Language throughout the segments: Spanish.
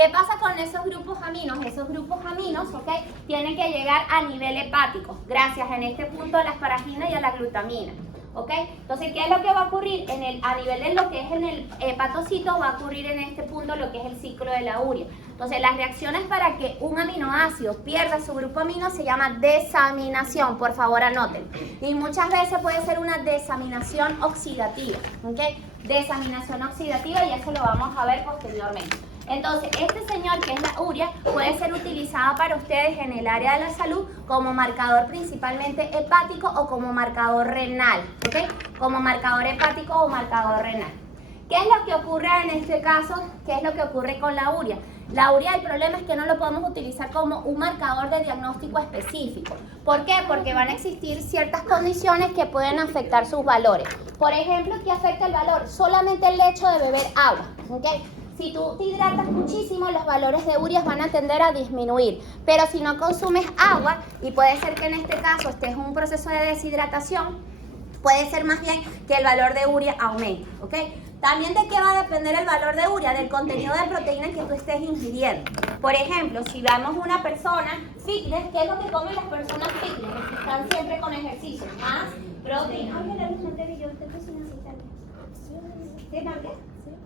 ¿Qué pasa con esos grupos aminos? Esos grupos aminos, ¿ok? Tienen que llegar a nivel hepático, gracias en este punto a la asparagina y a la glutamina. ¿Ok? Entonces, ¿qué es lo que va a ocurrir? A nivel de lo que es en el hepatocito, va a ocurrir en este punto lo que es el ciclo de la urea. Entonces, las reacciones para que un aminoácido pierda su grupo amino se llama desaminación, por favor anoten. Y muchas veces puede ser una desaminación oxidativa, ¿ok? Desaminación oxidativa, y eso lo vamos a ver posteriormente. Entonces, este señor, que es la urea, puede ser utilizada para ustedes en el área de la salud como marcador principalmente hepático o como marcador renal, ¿ok? Como marcador hepático o marcador renal. ¿Qué es lo que ocurre en este caso? ¿Qué es lo que ocurre con la urea? La urea, el problema es que no lo podemos utilizar como un marcador de diagnóstico específico. ¿Por qué? Porque van a existir ciertas condiciones que pueden afectar sus valores. Por ejemplo, ¿qué afecta el valor? Solamente el hecho de beber agua, ¿ok? Si tú te hidratas muchísimo, los valores de urea van a tender a disminuir. Pero si no consumes agua, y puede ser que en este caso estés en un proceso de deshidratación, puede ser más bien que el valor de urea aumente, ¿ok? También, ¿de qué va a depender el valor de urea? Del contenido de proteína que tú estés ingiriendo. Por ejemplo, si vemos una persona fitness, ¿qué es lo que comen las personas fitness? Que están siempre con ejercicio. Más proteína. Ay, la misma te vi yo, usted cocina así también. ¿Sí, Marqués?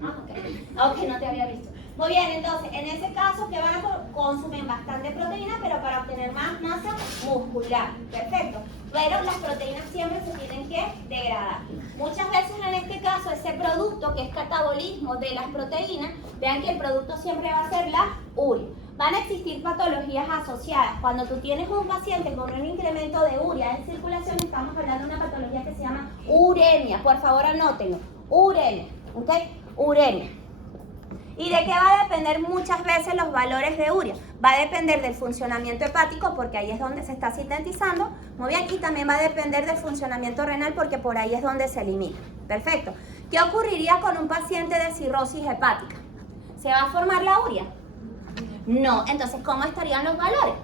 Ok, no te había visto. Muy bien, entonces, en ese caso, que van a consumir bastante proteína, pero para obtener más masa muscular. Perfecto. Pero las proteínas siempre se tienen que degradar. Muchas veces en este caso, ese producto que es catabolismo de las proteínas, vean que el producto siempre va a ser la urea. Van a existir patologías asociadas. Cuando tú tienes un paciente con un incremento de urea en circulación, estamos hablando de una patología que se llama uremia. Por favor, anótenlo. Uremia. ¿Ok? Uremia. ¿Y de qué va a depender muchas veces los valores de urea? Va a depender del funcionamiento hepático, porque ahí es donde se está sintetizando, muy bien, y también va a depender del funcionamiento renal, porque por ahí es donde se elimina. Perfecto. ¿Qué ocurriría con un paciente de cirrosis hepática? ¿Se va a formar la urea? No. Entonces, ¿cómo estarían los valores?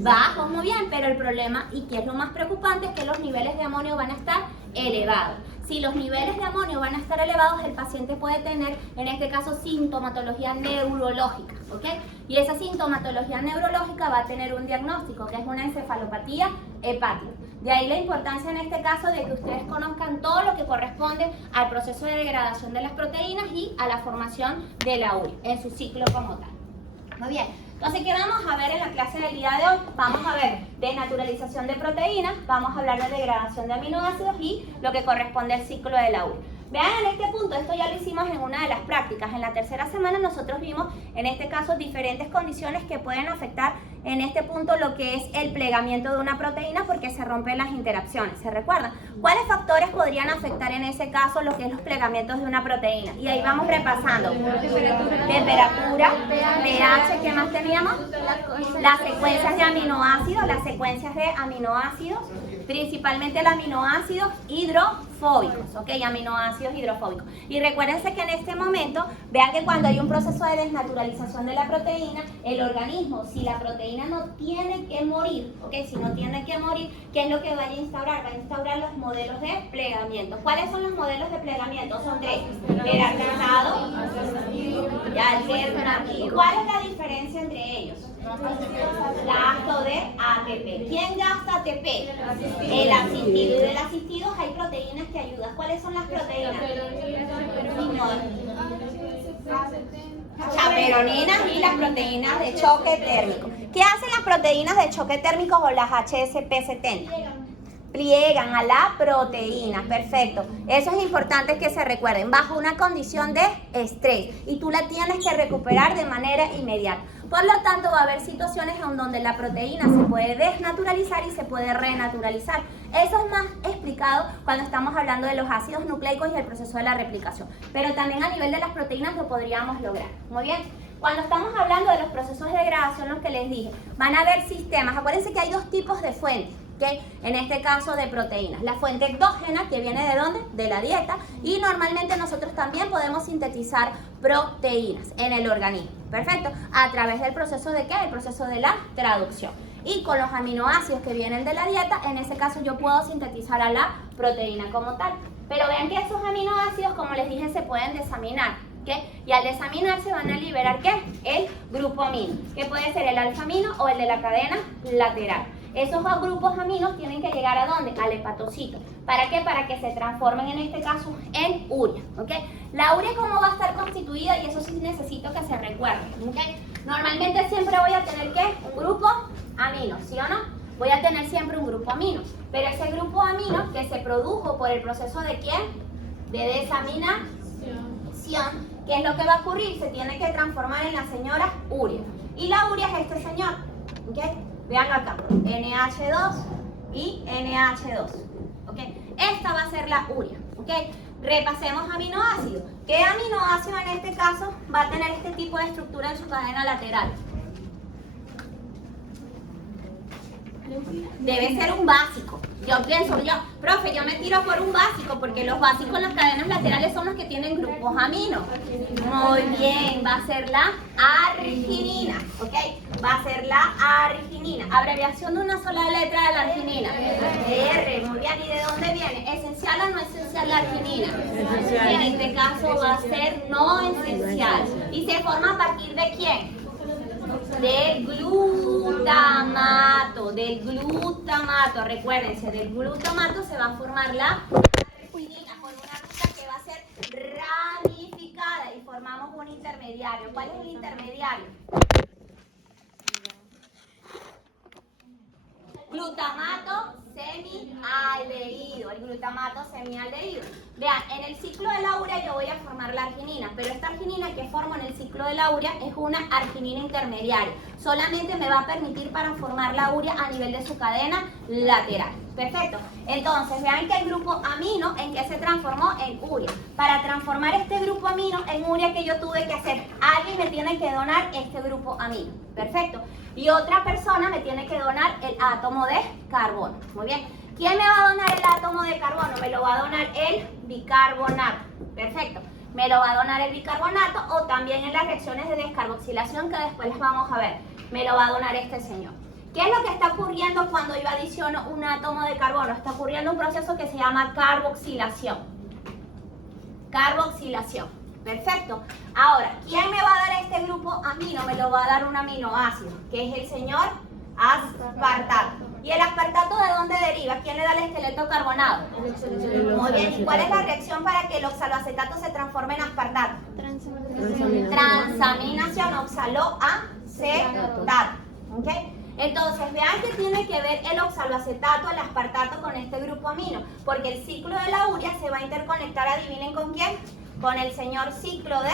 Bajos, muy bien, pero el problema, y que es lo más preocupante, es que los niveles de amonio van a estar elevados. Si los niveles de amonio van a estar elevados, el paciente puede tener, en este caso, sintomatología neurológica, ¿ok? Y esa sintomatología neurológica va a tener un diagnóstico, que es una encefalopatía hepática. De ahí la importancia en este caso de que ustedes conozcan todo lo que corresponde al proceso de degradación de las proteínas y a la formación de la urea, en su ciclo como tal. Muy bien. Entonces, ¿qué vamos a ver en la clase del día de hoy? Vamos a ver desnaturalización de proteínas, vamos a hablar de degradación de aminoácidos y lo que corresponde al ciclo de la urea. Vean en este punto, esto ya lo hicimos en una de las prácticas. En la tercera semana nosotros vimos, en este caso, diferentes condiciones que pueden afectar en este punto lo que es el plegamiento de una proteína, porque se rompen las interacciones. ¿Se recuerdan? ¿Cuáles factores podrían afectar en ese caso lo que es los plegamientos de una proteína? Y ahí vamos repasando. Temperatura, pH, ¿qué más teníamos? Las secuencias de aminoácidos, principalmente los aminoácidos hidrofóbicos, ¿ok? Aminoácidos hidrofóbicos. Y recuérdense que en este momento, vean que cuando hay un proceso de desnaturalización de la proteína, el organismo, si la proteína no tiene que morir, ¿ok? Si no tiene que morir, ¿qué es lo que va a instaurar? Va a instaurar los modelos de plegamiento. ¿Cuáles son los modelos de plegamiento? Son tres: jerarquizado y alternativo. ¿Cuál es la diferencia entre ellos? Gasto de ATP. ¿Quién gasta ATP? El asistido. Y del asistido hay proteínas que ayudan. ¿Cuáles son las proteínas? Chaperoninas y las proteínas de choque térmico. ¿Qué hacen las proteínas de choque térmico o las HSP70? Pliegan a la proteína. Perfecto. Eso es importante que se recuerden. Bajo una condición de estrés. Y tú la tienes que recuperar de manera inmediata. Por lo tanto, va a haber situaciones en donde la proteína se puede desnaturalizar y se puede renaturalizar. Eso es más explicado cuando estamos hablando de los ácidos nucleicos y el proceso de la replicación. Pero también a nivel de las proteínas lo podríamos lograr. Muy bien. Cuando estamos hablando de los procesos de degradación, los que les dije, van a haber sistemas. Acuérdense que hay dos tipos de fuentes. ¿Okay? En este caso de proteínas. La fuente endógena, que viene ¿de dónde? De la dieta. Y normalmente nosotros también podemos sintetizar proteínas en el organismo. Perfecto. A través del proceso de ¿qué? El proceso de la traducción. Y con los aminoácidos que vienen de la dieta, en ese caso yo puedo sintetizar a la proteína como tal. Pero vean que esos aminoácidos, como les dije, se pueden desaminar. ¿Qué? Y al desaminarse van a liberar ¿qué? grupo amino, que puede ser el alfa-amino o el de la cadena lateral. Esos grupos aminos tienen que llegar ¿a dónde? Al hepatocito. ¿Para qué? Para que se transformen en este caso en urea, ¿ok? La urea, ¿cómo va a estar constituida? Y eso sí necesito que se recuerde, ¿ok? Normalmente siempre voy a tener, ¿qué? Un grupo amino, ¿sí o no? Voy a tener siempre un grupo amino, pero ese grupo amino que se produjo por el proceso ¿de quién? De desaminación, ¿qué es lo que va a ocurrir? Se tiene que transformar en la señora urea. Y la urea es este señor, ¿ok? Veanlo acá, NH2 y NH2, ¿ok? Esta va a ser la urea, ¿ok? Repasemos aminoácidos. ¿Qué aminoácido en este caso va a tener este tipo de estructura en su cadena lateral? Debe ser un básico. Yo pienso, profe, yo me tiro por un básico porque los básicos en las cadenas laterales son los que tienen grupos aminos. Muy bien, va a ser la arginina, ¿ok? Va a ser la arginina. Abreviación de una sola letra de la arginina. R, muy bien. ¿Y de dónde viene? ¿Esencial o no esencial la arginina? En este caso va a ser no esencial. ¿Y se forma a partir de quién? Del glutamato, recuérdense, del glutamato se va a formar la arginina por una ruta que va a ser ramificada y formamos un intermediario. ¿Cuál es el intermediario? Glutamato semialdehído, el glutamato semialdehído. Vean, en el ciclo de la urea yo voy a formar la arginina, pero esta arginina que formo en el ciclo de la urea es una arginina intermediaria. Solamente me va a permitir para formar la urea a nivel de su cadena lateral. Perfecto. Entonces, vean que el grupo amino, ¿en qué se transformó? En urea. Para transformar este grupo amino en urea, ¿qué yo tuve que hacer? Alguien me tiene que donar este grupo amino. Perfecto. Y otra persona me tiene que donar el átomo de carbono. Muy bien. ¿Quién me va a donar el átomo de carbono? Me lo va a donar el bicarbonato. Perfecto. Me lo va a donar el bicarbonato o también en las reacciones de descarboxilación que después las vamos a ver. Me lo va a donar este señor. ¿Qué es lo que está ocurriendo cuando yo adiciono un átomo de carbono? Está ocurriendo un proceso que se llama carboxilación. Carboxilación. Perfecto. Ahora, ¿quién me va a dar este grupo amino? Me lo va a dar un aminoácido, que es el señor aspartato. ¿Y el aspartato de dónde deriva? ¿Quién le da el esqueleto carbonado? Muy bien. ¿Y cuál es la reacción para que el oxaloacetato se transforme en aspartato? Transaminación, oxaloacetato. ¿Ok? Entonces, vean que tiene que ver el oxaloacetato, el aspartato con este grupo amino, porque el ciclo de la urea se va a interconectar, adivinen con quién, con el señor ciclo de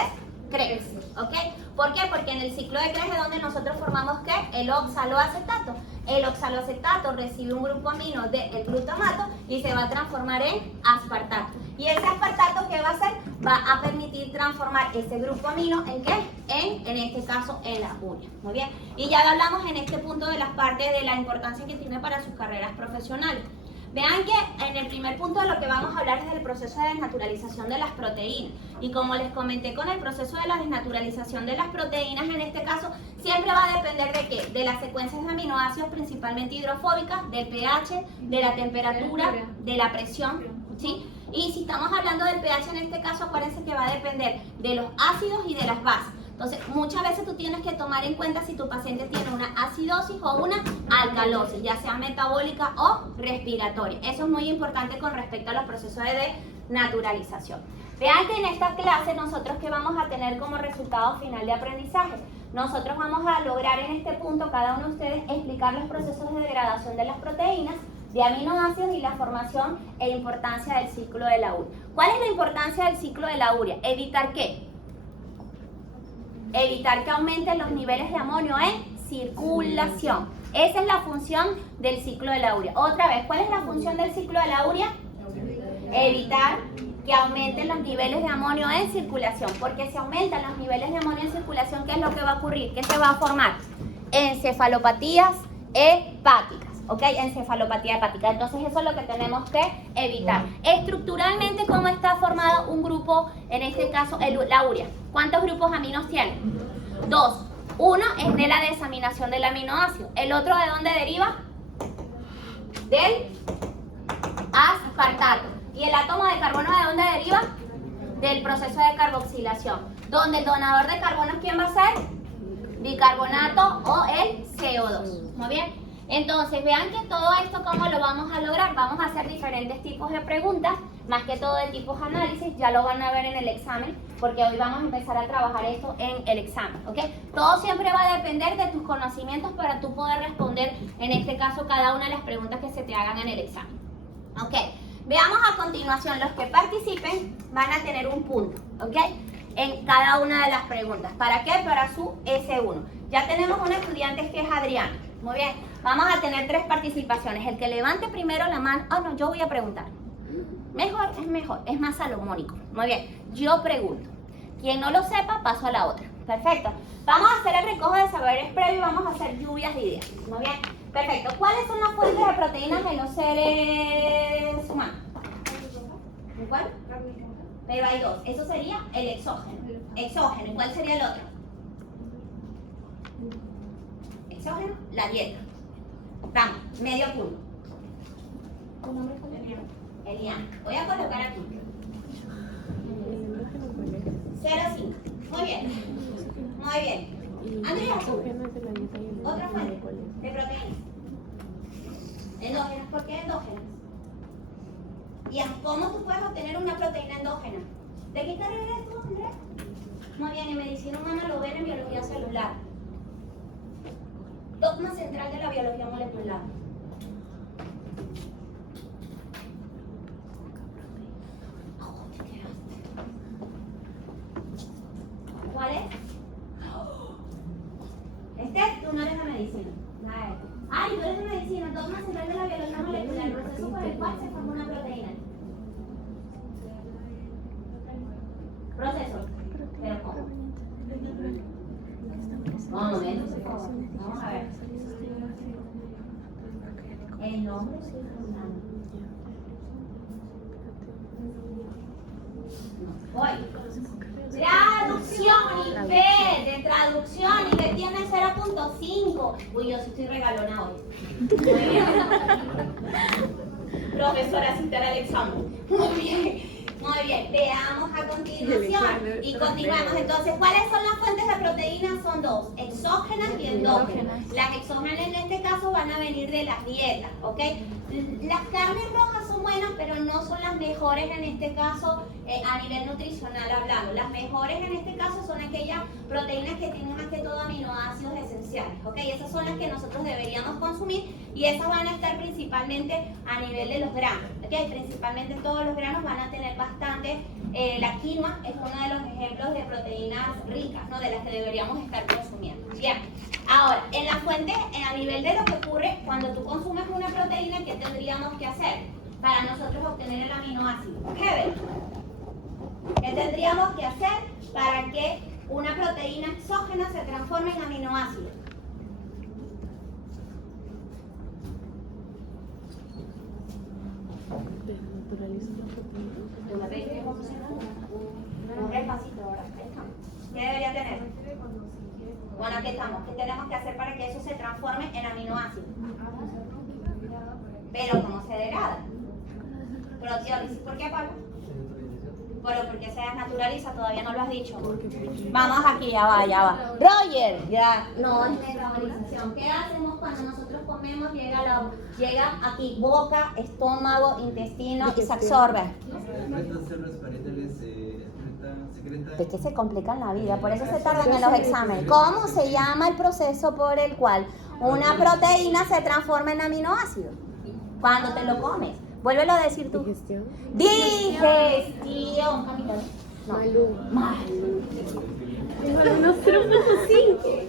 Krebs, ¿ok? ¿Por qué? Porque en el ciclo de Krebs es donde nosotros formamos, ¿qué? El oxaloacetato. El oxaloacetato recibe un grupo amino del glutamato y se va a transformar en aspartato. Y ese aspartato, ¿qué va a hacer? Va a permitir transformar ese grupo amino ¿en qué? En este caso, en la urea. Muy bien. Y ya hablamos en este punto de las partes de la importancia que tiene para sus carreras profesionales. Vean que en el primer punto de lo que vamos a hablar es del proceso de desnaturalización de las proteínas. Y como les comenté con el proceso de la desnaturalización de las proteínas, en este caso, siempre va a depender de qué? De las secuencias de aminoácidos principalmente hidrofóbicas, del pH, de la temperatura, de la presión, ¿sí? Y si estamos hablando del pH en este caso, acuérdense que va a depender de los ácidos y de las bases. Entonces, muchas veces tú tienes que tomar en cuenta si tu paciente tiene una acidosis o una alcalosis, ya sea metabólica o respiratoria. Eso es muy importante con respecto a los procesos de desnaturalización. Vean que en esta clase nosotros ¿qué vamos a tener como resultado final de aprendizaje? Nosotros vamos a lograr en este punto, cada uno de ustedes, explicar los procesos de degradación de las proteínas, de aminoácidos y la formación e importancia del ciclo de la urea. ¿Cuál es la importancia del ciclo de la urea? ¿Evitar qué? Evitar que aumenten los niveles de amonio en circulación. Esa es la función del ciclo de la urea. Otra vez, ¿cuál es la función del ciclo de la urea? Evitar que aumenten los niveles de amonio en circulación. Porque si aumentan los niveles de amonio en circulación, ¿qué es lo que va a ocurrir? ¿Qué se va a formar? Encefalopatías hepáticas. ¿Ok? Encefalopatía hepática. Entonces eso es lo que tenemos que evitar. Estructuralmente, ¿cómo está formado un grupo, en este caso la urea? ¿Cuántos grupos aminos tiene? 2. Uno es de la desaminación del aminoácido. ¿El otro de dónde deriva? Del aspartato. ¿Y el átomo de carbono de dónde deriva? Del proceso de carboxilación. Donde el donador de carbono, ¿quién va a ser? bicarbonato o el CO2. Muy bien. Entonces, vean que todo esto, ¿cómo lo vamos a lograr? Vamos a hacer diferentes tipos de preguntas, más que todo de tipos análisis, ya lo van a ver en el examen, porque hoy vamos a empezar a trabajar esto en el examen, ¿ok? Todo siempre va a depender de tus conocimientos para tú poder responder, en este caso, cada una de las preguntas que se te hagan en el examen, ¿ok? Veamos a continuación, los que participen van a tener un punto, ¿ok? En cada una de las preguntas. ¿Para qué? Para su S1. Ya tenemos un estudiante que es Adriana. Muy bien. Vamos a tener 3 participaciones. El que levante primero la mano. Ah, no, yo voy a preguntar. Mejor, es más salomónico. Muy bien. Yo pregunto. Quien no lo sepa, paso a la otra. Perfecto. Vamos a hacer el recojo de saberes previo y vamos a hacer lluvias de ideas. Muy bien. Perfecto. ¿Cuáles son las fuentes de proteínas en los seres humanos? ¿Cuál? Pero hay 2. Eso sería el exógeno. Exógeno. ¿Y cuál sería el otro? Exógeno, la dieta. Vamos, medio punto. ¿Tu nombre es Eliana. Voy a colocar aquí. 0,5. Muy bien. Muy bien. Andrea, otra fuente de proteínas. Endógenas. ¿Por qué endógenas? ¿Y cómo tú puedes obtener una proteína endógena? ¿De qué carrera eres tú, Andrea? Muy bien, en medicina humana lo ven en biología celular. Dogma central de la biología molecular. ¿Cuál es? Tú no eres de medicina. Ay, tú eres de medicina. Dogma central de la biología molecular. El proceso por el cual se forma una proteína. Proceso. ¿Pero cómo? Un momento, por favor. Vamos a ver. El nombre sí es voy. Traducción y P de traducción y que tiene 0.5. Uy, yo sí estoy regalona hoy. Muy bien. Profesora, asistir al examen. Muy bien. Muy bien, veamos a continuación y continuamos. Entonces, ¿cuáles son las fuentes de proteínas? Son 2, exógenas y endógenas. Las exógenas en este caso van a venir de las dietas, ¿ok? Las carnes rojas son buenas, pero no son las mejores en este caso a nivel nutricional hablando. Las mejores en este caso son aquellas proteínas que tienen más que todo aminoácidos esenciales, ¿ok? Esas son las que nosotros deberíamos consumir y esas van a estar principalmente a nivel de los granos, ¿ok? Principalmente todos los granos van a tener bastante. La quinoa es uno de los ejemplos de proteínas ricas, ¿no? De las que deberíamos estar consumiendo. Bien, ahora, en la fuente, a nivel de lo que ocurre cuando tú consumes una proteína, ¿qué tendríamos que hacer para nosotros obtener el aminoácido? ¿Qué tendríamos que hacer para que una proteína exógena se transforme en aminoácido? Un repasito ahora. ¿Qué debería tener? Bueno, aquí estamos. ¿Qué tenemos que hacer para que eso se transforme en aminoácido? Pero ¿cómo se degrada? Proteólisis. ¿Por qué, Pablo? Pero porque se desnaturaliza, todavía no lo has dicho. Vamos aquí, ya va. Roger, ya. No, es metabolización. ¿Qué hacemos cuando nosotros comemos? Llega aquí boca, estómago, intestino y se absorbe. Es que se complican la vida, por eso se tardan en los exámenes. ¿Cómo se llama el proceso por el cual una proteína se transforma en aminoácido? Cuando te lo comes. Vuélvelo a decir tú. Digestión. Digestión. No. Malú. No, 0.5.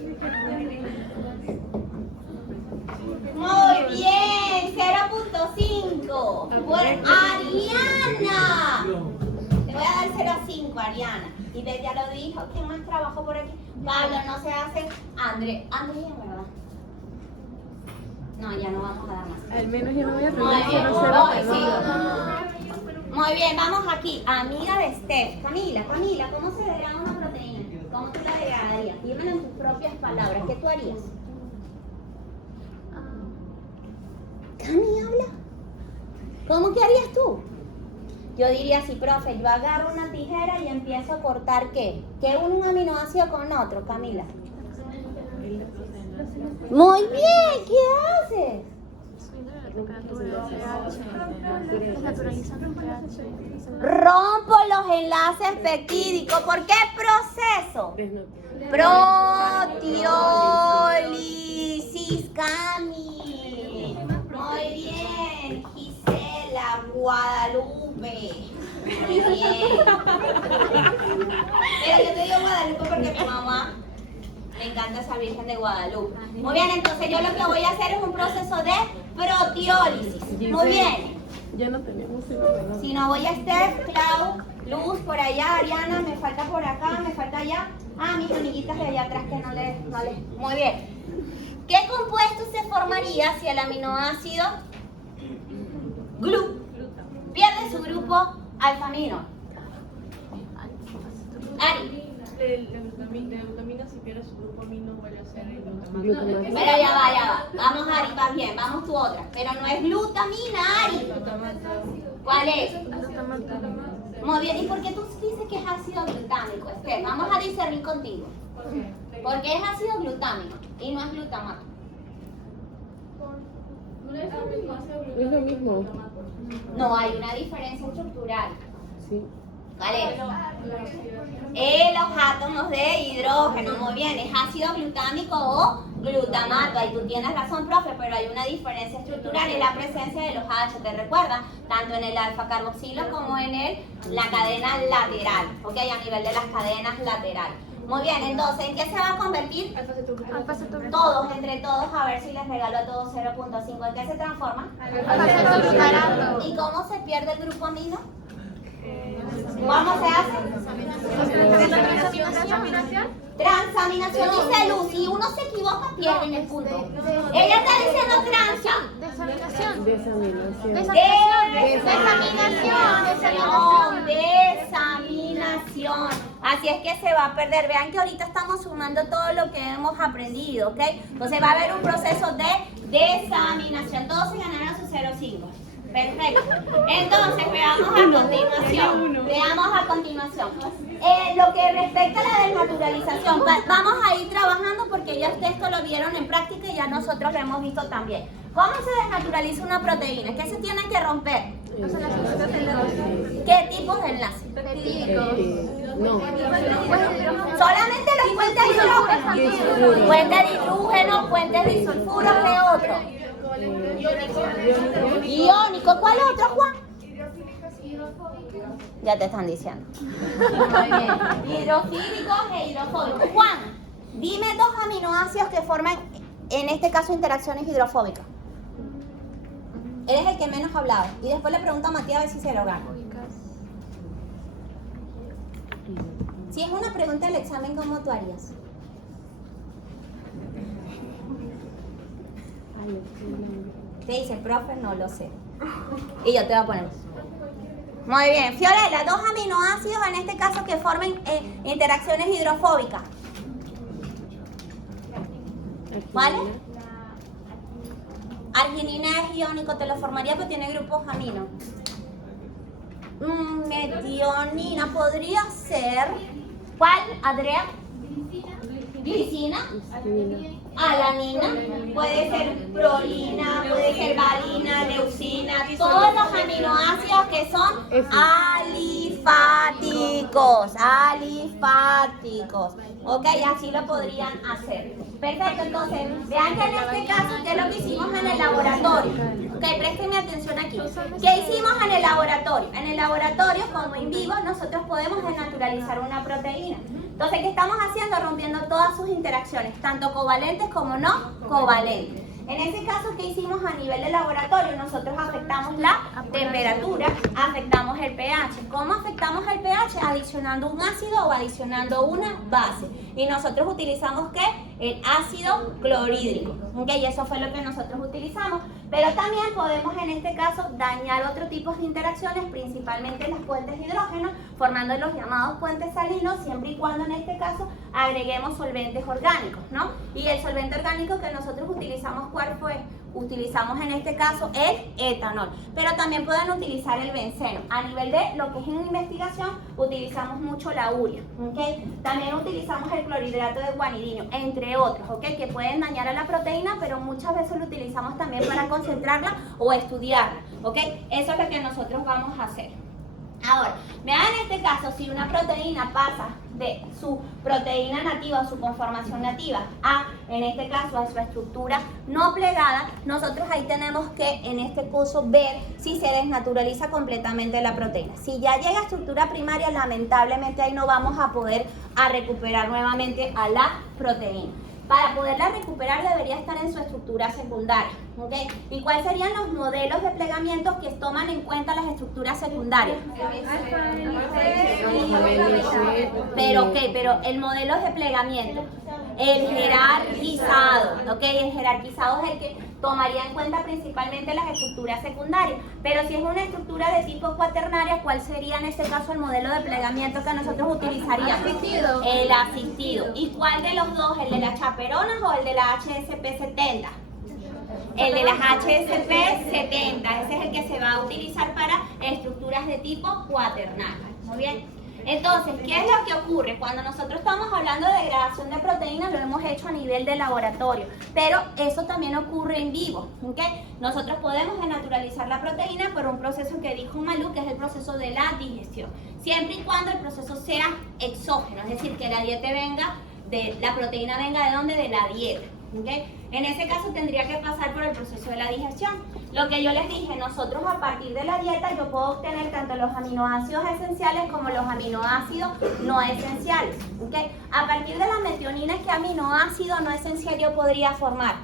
Muy bien, 0.5. Por Ariana. Te voy a dar 0.5, Ariana. Y Beth ya lo dijo. ¿Quién más trabajó por aquí? Pablo, no se hace. André, ¿verdad? No, ya no vamos a dar más. Al menos yo no voy a Muy bien, vamos aquí. Amiga de Steph. Camila, ¿cómo se degrada una proteína? ¿Cómo tú la degradarías? Dímelo en tus propias palabras. ¿Qué tú harías? Cami, habla. ¿Cómo que harías tú? Yo diría así, profe, yo agarro una tijera y empiezo a cortar ¿qué? ¿Qué une un aminoácido con otro, Camila? Muy bien, ¿qué haces? Rompo los enlaces peptídicos. ¿Por qué proceso? Proteólisis, Cami. Muy bien, Gisela, Guadalupe. Muy bien. Pero yo te digo Guadalupe porque mi mamá me encanta esa Virgen de Guadalupe. Muy bien, entonces yo lo que voy a hacer es un proceso de proteólisis. Muy bien. Ya no tenemos. Si no voy a Steph, Clau, Luz por allá, Ariana, me falta por acá, me falta allá. Ah, mis amiguitas de allá atrás que no les. Muy bien. ¿Qué compuesto se formaría si el aminoácido GLU pierde su grupo alfa-amino? Ari. La glutamina si pierde su grupo amino vuelve a ser el glutamato. Pero ya va. Vamos, Ari, vas bien, vamos tu otra. Pero no es glutamina, Ari. ¿Cuál es? Muy bien, ¿y por qué tú dices que es ácido glutámico? Esther, vamos a discernir contigo. Porque es ácido glutámico y no es glutamato. Es lo mismo. No, hay una diferencia estructural. Sí. ¿Cuál es? Los átomos de hidrógeno, muy bien, es ácido glutámico o glutamato. Ahí tú tienes razón, profe, pero hay una diferencia estructural en la presencia de los H, ¿te recuerdas? Tanto en el alfa carboxilo como en la cadena lateral, ¿ok? A nivel de las cadenas laterales. Muy bien, entonces, ¿en qué se va a convertir? Todos, entre todos, a ver si les regalo a todos 0.5. ¿En qué se transforma? ¿Y cómo se pierde el grupo amino? ¿Cómo se hace? Transaminación, dice Luz. Si uno se equivoca, pierden el punto. Ella está diciendo Desaminación. Desaminación. Así es que se va a perder. Vean que ahorita estamos sumando todo lo que hemos aprendido, ¿ok? Entonces va a haber un proceso de desaminación. Todos se ganaron su 0,5. Perfecto. Entonces, veamos a continuación. Lo que respecta a la desnaturalización, vamos a ir trabajando porque ya ustedes esto lo vieron en práctica y ya nosotros lo hemos visto también. ¿Cómo se desnaturaliza una proteína? ¿Qué se tiene que romper? ¿Qué tipos de enlaces? No. Solamente los puentes de hidrógeno. Puentes de hidrógeno, puentes de disulfuro, ¿qué otro? Iónico. ¿Cuál otro, Juan? Ya te están diciendo. Hidrofílicos e hidrofóbicos. Juan, dime dos aminoácidos que forman, en este caso, interacciones hidrofóbicas. Eres el que menos ha hablado. Y después le pregunto a Matías a ver si se lo gana. Si es una pregunta del examen, ¿cómo tú harías? ¿Qué dice el profe? No lo sé. Y yo te voy a poner. Muy bien. Fiorella, dos aminoácidos en este caso que formen interacciones hidrofóbicas. ¿Cuál? Arginina es iónico, te lo formaría porque tiene grupos amino. Metionina podría ser. ¿Cuál, Andrea? Glicina. Alanina, puede ser prolina, puede ser valina, leucina, todos los aminoácidos que son alifáticos, ok, así lo podrían hacer. Perfecto, entonces, vean que en este caso, ¿qué es lo que hicimos en el laboratorio? Ok, préstenme atención aquí. ¿Qué hicimos en el laboratorio? En el laboratorio, como in vivo, nosotros podemos desnaturalizar una proteína. Entonces, ¿qué estamos haciendo? Rompiendo todas sus interacciones, tanto covalentes como no covalentes. En ese caso, ¿qué hicimos a nivel de laboratorio? Nosotros afectamos la temperatura, afectamos el pH. ¿Cómo afectamos el pH? Adicionando un ácido o adicionando una base. Y nosotros utilizamos, ¿qué? El ácido clorhídrico. ¿Ok? Y eso fue lo que nosotros utilizamos. Pero también podemos, en este caso, dañar otro tipo de interacciones, principalmente las puentes de hidrógeno, formando los llamados puentes salinos, siempre y cuando, en este caso, agreguemos solventes orgánicos, ¿no? Y el solvente orgánico que nosotros utilizamos, ¿cuál fue? Utilizamos en este caso el etanol, pero también pueden utilizar el benceno. A nivel de lo que es en investigación, utilizamos mucho la urea, ¿ok? También utilizamos el clorhidrato de guanidinio, entre entre otros, ¿ok? Que pueden dañar a la proteína, pero muchas veces lo utilizamos también para concentrarla o estudiarla, ¿ok? Eso es lo que nosotros vamos a hacer. Ahora, vean en este caso, si una proteína pasa de su proteína nativa o su conformación nativa a, en este caso, a su estructura no plegada, nosotros ahí tenemos que, en este caso, ver si se desnaturaliza completamente la proteína. Si ya llega a estructura primaria, lamentablemente ahí no vamos a poder recuperar nuevamente a la proteína. Para poderla recuperar debería estar en su estructura secundaria, ¿ok? ¿Y cuáles serían los modelos de plegamiento que toman en cuenta las estructuras secundarias? Pero el modelo de plegamiento, el jerarquizado, ¿ok? El jerarquizado es el que tomaría en cuenta principalmente las estructuras secundarias. Pero si es una estructura de tipo cuaternaria, ¿cuál sería en este caso el modelo de plegamiento que nosotros utilizaríamos? Asistido. El asistido. ¿Y cuál de los dos? ¿El de las chaperonas o el de la HSP70? El de las HSP70, ese es el que se va a utilizar para estructuras de tipo cuaternal. Muy bien. Entonces, ¿qué es lo que ocurre? Cuando nosotros estamos hablando de degradación de proteínas, lo hemos hecho a nivel de laboratorio, pero eso también ocurre en vivo, ¿ok? Nosotros podemos denaturalizar la proteína por un proceso que dijo Malú, que es el proceso de la digestión, siempre y cuando el proceso sea exógeno, es decir, que la proteína venga ¿de dónde? De la dieta. ¿Okay? En ese caso tendría que pasar por el proceso de la digestión. Lo que yo les dije, nosotros a partir de la dieta yo puedo obtener tanto los aminoácidos esenciales como los aminoácidos no esenciales. ¿Okay? A partir de la metionina, ¿qué aminoácido no esencial yo podría formar?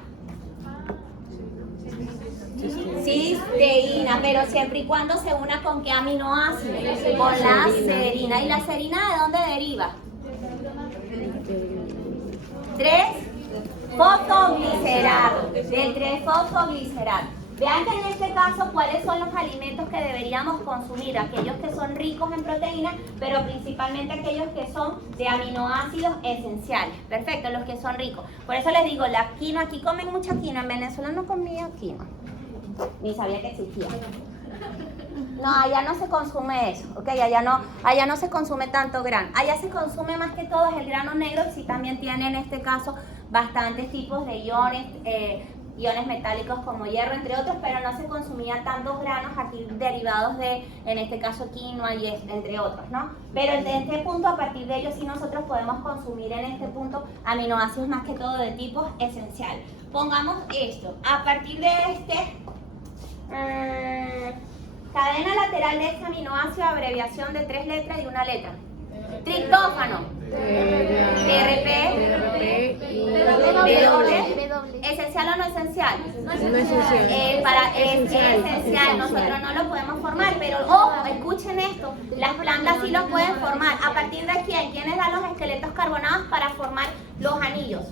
Cisteína, pero siempre y cuando se una con qué aminoácido, con la serina. ¿Y la serina de dónde deriva? 3-fosfoglicerato, del 3-fosfoglicerato. Vean que en este caso, ¿cuáles son los alimentos que deberíamos consumir? Aquellos que son ricos en proteínas, pero principalmente aquellos que son de aminoácidos esenciales. Perfecto, los que son ricos. Por eso les digo, la quinoa, aquí comen mucha quinoa. En Venezuela no comía quinoa. Ni sabía que existía. No, allá no se consume eso, ¿ok? Allá no se consume tanto grano. Allá se consume más que todo es el grano negro, y sí también tiene en este caso bastantes tipos de iones metálicos como hierro, entre otros, pero no se consumía tantos granos aquí derivados de, en este caso, quinoa y entre otros, ¿no? Pero en este punto, a partir de ellos, sí nosotros podemos consumir en este punto aminoácidos más que todo de tipo esencial. Pongamos esto, a partir de cadena lateral de este aminoácido, abreviación de 3 letras y 1 letra. Triptófano. TRP. W. ¿Esencial o no esencial? No esencial. Es esencial, nosotros no lo podemos formar, pero ojo, escuchen esto, las plantas sí lo pueden formar. ¿A partir de quién? ¿Quiénes dan los esqueletos carbonados para formar los anillos?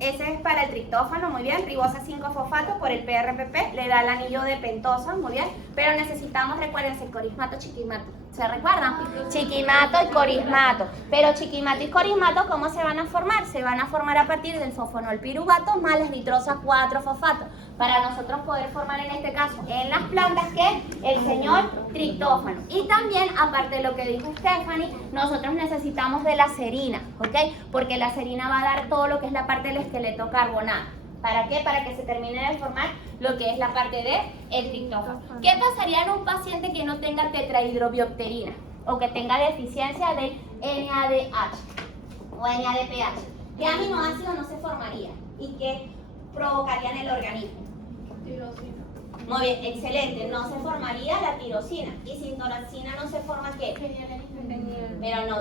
Ese es para el triptófano, muy bien, ribosa 5-fosfato por el PRPP, le da el anillo de pentosa, muy bien, pero necesitamos, recuérdense, corismato, chiquimato, ¿se recuerdan? Chiquimato y corismato, pero chiquimato y corismato, ¿cómo se van a formar? Se van a formar a partir del fosfonol piruvato más la nitrosa 4-fosfato, para nosotros poder formar en este caso en las plantas que el señor triptófano. Y también, aparte de lo que dijo Stephanie, nosotros necesitamos de la serina, ¿ok? Porque la serina va a dar todo lo que es la parte del esqueleto carbonado. ¿Para qué? Para que se termine de formar lo que es la parte del triptófano. ¿Qué pasaría en un paciente que no tenga tetrahidrobiopterina o que tenga deficiencia de NADH o NADPH? ¿Qué aminoácido no se formaría y qué provocaría en el organismo? Tirosina. Muy bien, excelente. No se formaría la tirosina. Y sin tirosina no se forma ¿qué? Pero no,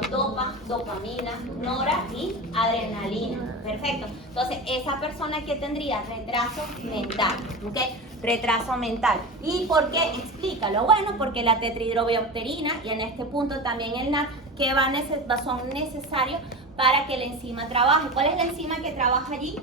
dopamina, nora y adrenalina. Perfecto. Entonces, esa persona que tendría retraso mental, ¿ok? Retraso mental. ¿Y por qué? Explícalo. Bueno, porque la tetrahidrobiopterina y en este punto también el NAD, que son necesarios para que la enzima trabaje. ¿Cuál es la enzima que trabaja allí?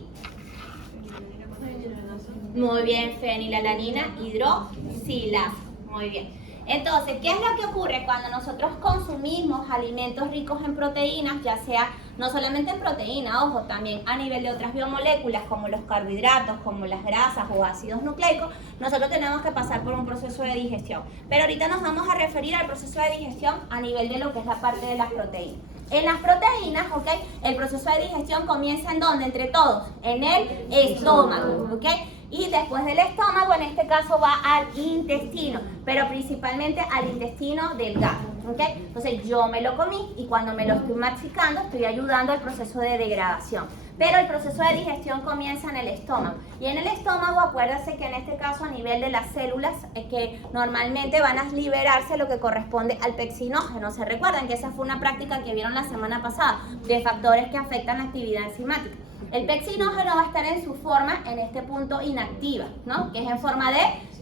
Muy bien, fenilalanina hidroxilasa. Muy bien. Entonces, ¿qué es lo que ocurre cuando nosotros consumimos alimentos ricos en proteínas, ya sea no solamente en proteína, ojo, también a nivel de otras biomoléculas como los carbohidratos, como las grasas o ácidos nucleicos? Nosotros tenemos que pasar por un proceso de digestión. Pero ahorita nos vamos a referir al proceso de digestión a nivel de lo que es la parte de las proteínas. En las proteínas, ¿ok? El proceso de digestión comienza ¿en dónde? Entre todos, en el estómago, ¿ok? Y después del estómago, en este caso, va al intestino, pero principalmente al intestino delgado, ¿ok? Entonces yo me lo comí y cuando me lo estoy masticando estoy ayudando al proceso de degradación. Pero el proceso de digestión comienza en el estómago. Y en el estómago, acuérdense que en este caso a nivel de las células es que normalmente van a liberarse lo que corresponde al pexinógeno. ¿Se recuerdan que esa fue una práctica que vieron la semana pasada de factores que afectan la actividad enzimática? El pexinógeno va a estar en su forma en este punto inactiva, ¿no? Que es en forma de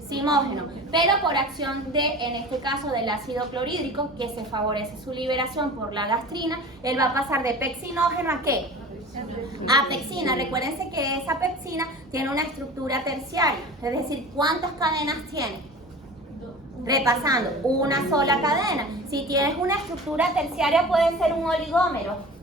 zimógeno, pero por acción de, en este caso, del ácido clorhídrico, que se favorece su liberación por la gastrina, él va a pasar de pexinógeno ¿a qué? A pexina. Recuérdense que esa pexina tiene una estructura terciaria, es decir, ¿cuántas cadenas tiene? Repasando, una sola cadena. Si tienes una estructura terciaria puede ser un oligómero.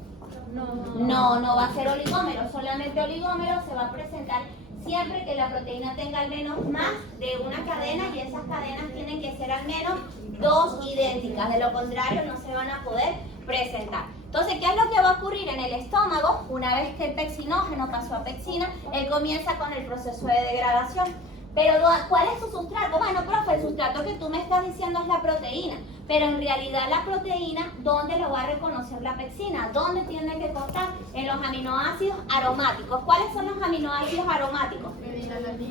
No va a ser oligómero, solamente oligómero se va a presentar siempre que la proteína tenga al menos más de una cadena y esas cadenas tienen que ser al menos 2 idénticas, de lo contrario no se van a poder presentar. Entonces, ¿qué es lo que va a ocurrir en el estómago? Una vez que el pexinógeno pasó a pexina, él comienza con el proceso de degradación. Pero, ¿cuál es su sustrato? Bueno, profe, el sustrato que tú me estás diciendo es la proteína. Pero en realidad la proteína, ¿dónde lo va a reconocer la pexina? ¿Dónde tiene que cortar? En los aminoácidos aromáticos. ¿Cuáles son los aminoácidos aromáticos?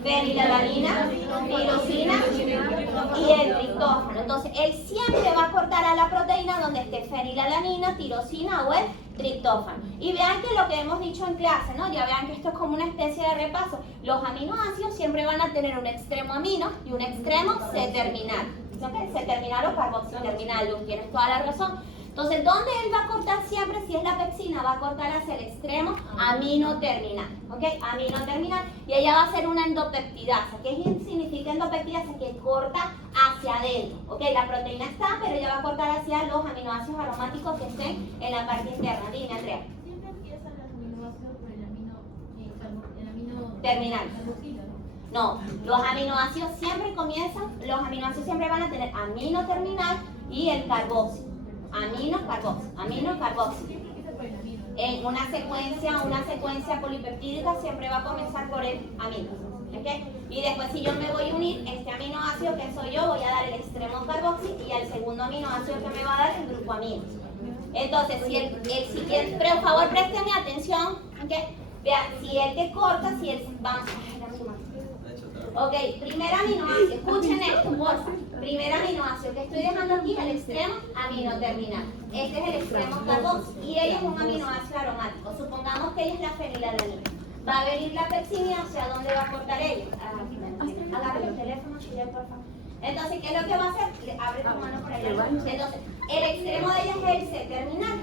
Fenilalanina, tirosina y el triptófano. Entonces, él siempre va a cortar a la proteína donde esté fenilalanina, tirosina o el triptófano. Y vean que lo que hemos dicho en clase, ¿no? Ya vean que esto es como una especie de repaso. Los aminoácidos siempre van a tener un extremo amino y un extremo C-terminal. ¿Okay? C-terminal o carboxiterminal, Luz, tienes toda la razón. Entonces, ¿dónde él va a cortar siempre? Si es la pexina, va a cortar hacia el extremo amino-terminal, ¿ok? Amino-terminal, y ella va a hacer una endopeptidasa. ¿Qué significa endopeptidasa? Que corta hacia adentro, ¿ok? La proteína está, pero ella va a cortar hacia los aminoácidos aromáticos que estén en la parte interna. Dime, Andrea. Siempre empiezan los aminoácidos por el amino terminal. No, los aminoácidos siempre comienzan, los aminoácidos siempre van a tener amino terminal y el carboxi. Amino, carboxi. En una secuencia polipeptídica siempre va a comenzar por el amino. ¿Okay? Y después si yo me voy a unir este aminoácido que soy yo, voy a dar el extremo carboxi y al segundo aminoácido que me va a dar el grupo amino. Entonces, pero por favor présteme atención, ¿okay? Vean, si él te corta, si él vamos ok, primer aminoácido, escuchen esto, por favor. Primer aminoácido que estoy dejando aquí, el extremo amino terminal. Este es el extremo carboxi y ella es un aminoácido aromático. Supongamos que ella es la fenilalanina. Va a venir la pexina, ¿hacia dónde va a cortar ella? Agarra el teléfono, Chile, por favor. Entonces, ¿qué es lo que va a hacer? Abre tu mano por allá. Entonces, el extremo de ella es el C-terminal.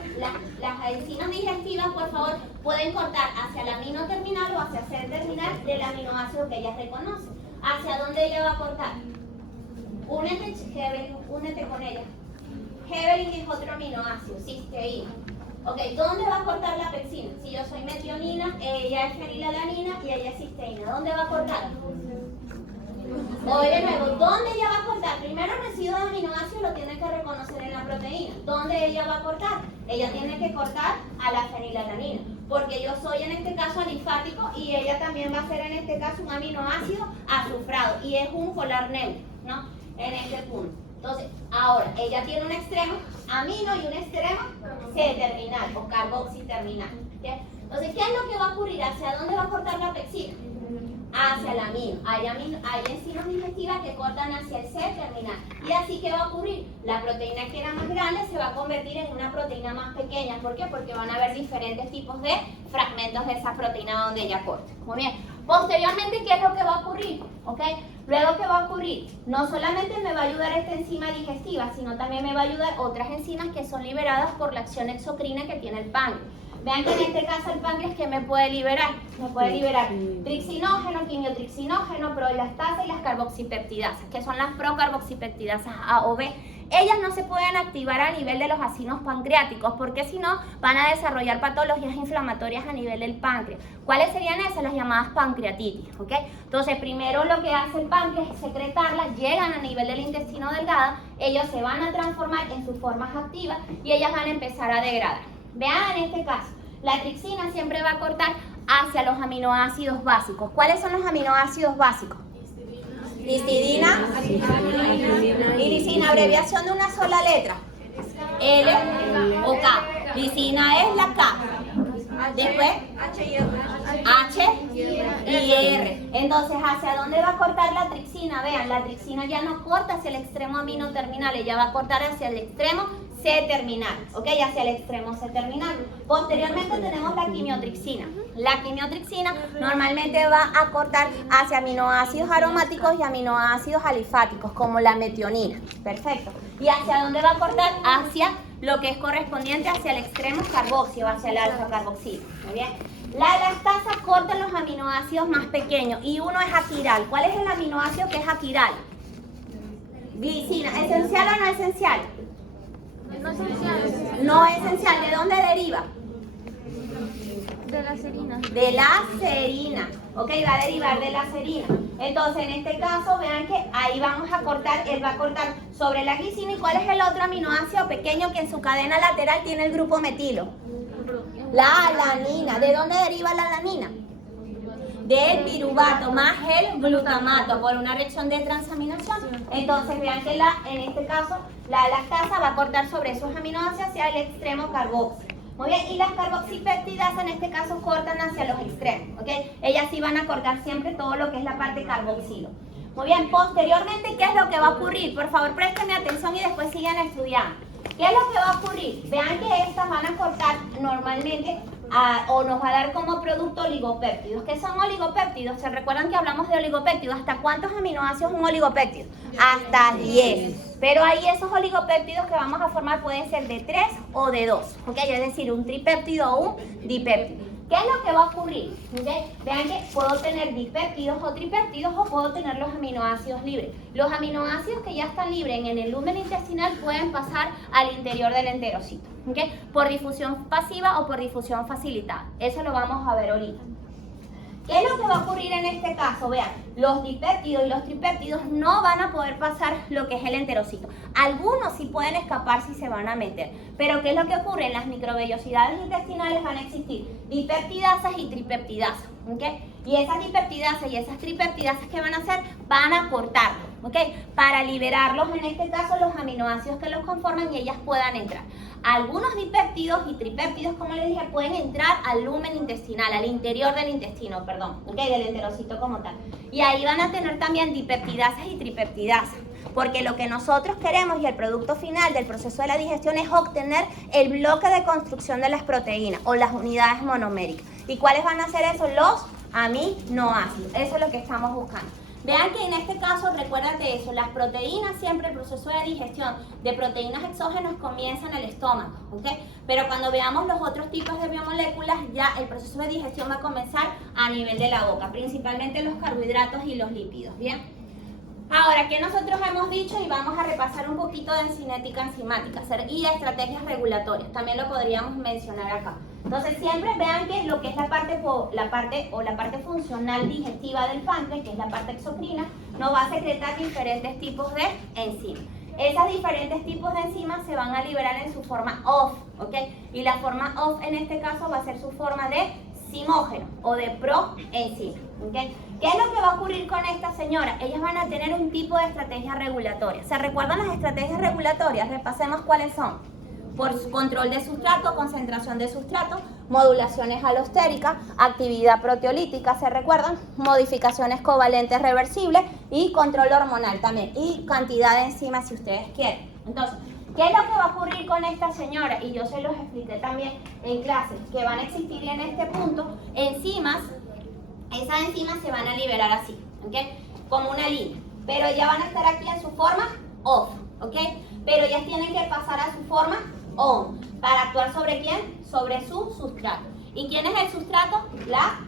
Las enzimas digestivas, por favor, pueden cortar hacia el amino terminal o hacia el C-terminal del aminoácido que ellas reconocen. ¿Hacia dónde ella va a cortar? Únete, Hevelin, únete con ella. Hevelin es otro aminoácido, cisteína. Ok, ¿dónde va a cortar la pexina? Si yo soy metionina, ella es fenilalanina y ella es cisteína. ¿Dónde va a cortar? Voy de nuevo, ¿dónde ella va a cortar? Primero el residuo de aminoácido lo tiene que reconocer en la proteína. ¿Dónde ella va a cortar? Ella tiene que cortar a la fenilalanina, porque yo soy en este caso alifático y ella también va a ser en este caso un aminoácido azufrado y es un polar neutro, ¿no? En este punto. Entonces, ahora, ella tiene un extremo amino y un extremo C-terminal o carboxiterminal. ¿Okay? Entonces, ¿qué es lo que va a ocurrir? ¿Hacia dónde va a cortar la pexina? Hacia el amino. Hay enzimas digestivas que cortan hacia el C-terminal. Y así, ¿qué va a ocurrir? La proteína que era más grande se va a convertir en una proteína más pequeña. ¿Por qué? Porque van a haber diferentes tipos de fragmentos de esa proteína donde ella corta. Muy bien. Posteriormente, ¿qué es lo que va a ocurrir? ¿Ok? Luego, ¿qué va a ocurrir? No solamente me va a ayudar esta enzima digestiva, sino también me va a ayudar otras enzimas que son liberadas por la acción exocrina que tiene el páncreas. Vean que en este caso el páncreas, ¿qué me puede liberar? Me puede liberar trixinógeno, quimiotrixinógeno, proelastasa y las carboxipeptidasas, que son las procarboxipeptidasas A o B. Ellas no se pueden activar a nivel de los acinos pancreáticos, porque si no van a desarrollar patologías inflamatorias a nivel del páncreas. ¿Cuáles serían esas? Las llamadas pancreatitis, ¿ok? Entonces, primero lo que hace el páncreas es secretarlas, llegan a nivel del intestino delgado, ellos se van a transformar en sus formas activas y ellas van a empezar a degradar. Vean en este caso, la tripsina siempre va a cortar hacia los aminoácidos básicos. ¿Cuáles son los aminoácidos básicos? Histidina, lisina, abreviación de una sola letra. L o K. Lisina es la K. Después H y R. Entonces, ¿hacia dónde va a cortar la tripsina? Vean, la tripsina ya no corta hacia el extremo amino terminal, ella va a cortar hacia el extremo C-terminal, ¿ok? Hacia el extremo C-terminal. Posteriormente tenemos la quimiotripsina. La quimiotripsina normalmente va a cortar hacia aminoácidos aromáticos y aminoácidos alifáticos, como la metionina. Perfecto. ¿Y hacia dónde va a cortar? Hacia lo que es correspondiente hacia el extremo carboxilo, hacia el alfa-carboxilo. Muy bien. La lactasa corta los aminoácidos más pequeños y uno es aquiral. ¿Cuál es el aminoácido que es aquiral? Glicina. ¿Esencial o no esencial? No esencial. No esencial. ¿De dónde deriva? De la serina. De la serina. Ok, va a derivar de la serina. Entonces, en este caso, vean que ahí vamos a cortar, él va a cortar sobre la glicina. ¿Y cuál es el otro aminoácido pequeño que en su cadena lateral tiene el grupo metilo? La alanina. ¿De dónde deriva la alanina? Del piruvato más el glutamato por una reacción de transaminación. Entonces vean que en este caso la lactasa va a cortar sobre esos aminoácidos hacia el extremo carboxilo. Muy bien, y las carboxipeptidasas en este caso cortan hacia los extremos, ¿ok? Ellas sí van a cortar siempre todo lo que es la parte carboxilo. Muy bien, posteriormente, ¿qué es lo que va a ocurrir? Por favor, préstenme atención y después sigan estudiando. ¿Qué es lo que va a ocurrir? Vean que estas van a cortar normalmente o nos va a dar como producto oligopéptidos. ¿Qué son oligopéptidos? ¿Se recuerdan que hablamos de oligopéptidos? ¿Hasta cuántos aminoácidos un oligopéptido? Hasta 10. Pero ahí esos oligopéptidos que vamos a formar pueden ser de 3 o de 2. ¿Ok? Es decir, un tripéptido o un dipéptido. ¿Qué es lo que va a ocurrir? ¿Okay? Vean que puedo tener dipéptidos o tripéptidos o puedo tener los aminoácidos libres. Los aminoácidos que ya están libres en el lumen intestinal pueden pasar al interior del enterocito, ¿okay? Por difusión pasiva o por difusión facilitada. Eso lo vamos a ver ahorita. ¿Qué es lo que va a ocurrir en este caso? Vean, los dipéptidos y los tripéptidos no van a poder pasar lo que es el enterocito. Algunos sí pueden escapar si se van a meter. Pero ¿qué es lo que ocurre? En las microvellosidades intestinales van a existir dipeptidasas y tripeptidasas, ¿ok? Y esas dipeptidasas y esas tripeptidasas, ¿qué van a hacer? Van a cortarlo, ¿ok? Para liberarlos, en este caso, los aminoácidos que los conforman y ellas puedan entrar. Algunos dipéptidos y tripéptidos, como les dije, pueden entrar al lumen intestinal, al interior del intestino, perdón, ¿ok? Del enterocito como tal. Y ahí van a tener también dipeptidasas y tripeptidasas. Porque lo que nosotros queremos y el producto final del proceso de la digestión es obtener el bloque de construcción de las proteínas o las unidades monoméricas. ¿Y cuáles van a ser esos? Los aminoácidos. Eso es lo que estamos buscando. Vean que en este caso, recuérdate eso, las proteínas siempre, el proceso de digestión de proteínas exógenas comienza en el estómago, ¿ok? Pero cuando veamos los otros tipos de biomoléculas, ya el proceso de digestión va a comenzar a nivel de la boca, principalmente los carbohidratos y los lípidos, ¿bien? Ahora, ¿qué nosotros hemos dicho? Y vamos a repasar un poquito de cinética enzimática y estrategias regulatorias. También lo podríamos mencionar acá. Entonces, siempre vean que lo que es la parte funcional digestiva del páncreas, que es la parte exocrina, nos va a secretar diferentes tipos de enzimas. Esos diferentes tipos de enzimas se van a liberar en su forma OFF, ¿ok? Y la forma OFF en este caso va a ser su forma de zimógeno o de proenzima, ¿ok? ¿Qué es lo que va a ocurrir con esta señora? Ellas van a tener un tipo de estrategia regulatoria. ¿Se recuerdan las estrategias regulatorias? Repasemos cuáles son. Por control de sustrato, concentración de sustrato, modulaciones alostéricas, actividad proteolítica, ¿se recuerdan? Modificaciones covalentes reversibles y control hormonal también. Y cantidad de enzimas si ustedes quieren. Entonces, ¿qué es lo que va a ocurrir con esta señora? Y yo se los expliqué también en clase, que van a existir en este punto enzimas. Esas enzimas se van a liberar así, ¿ok? Como una línea. Pero ellas van a estar aquí en su forma OFF, ¿ok? Pero ellas tienen que pasar a su forma ON. ¿Para actuar sobre quién? Sobre su sustrato. ¿Y quién es el sustrato? La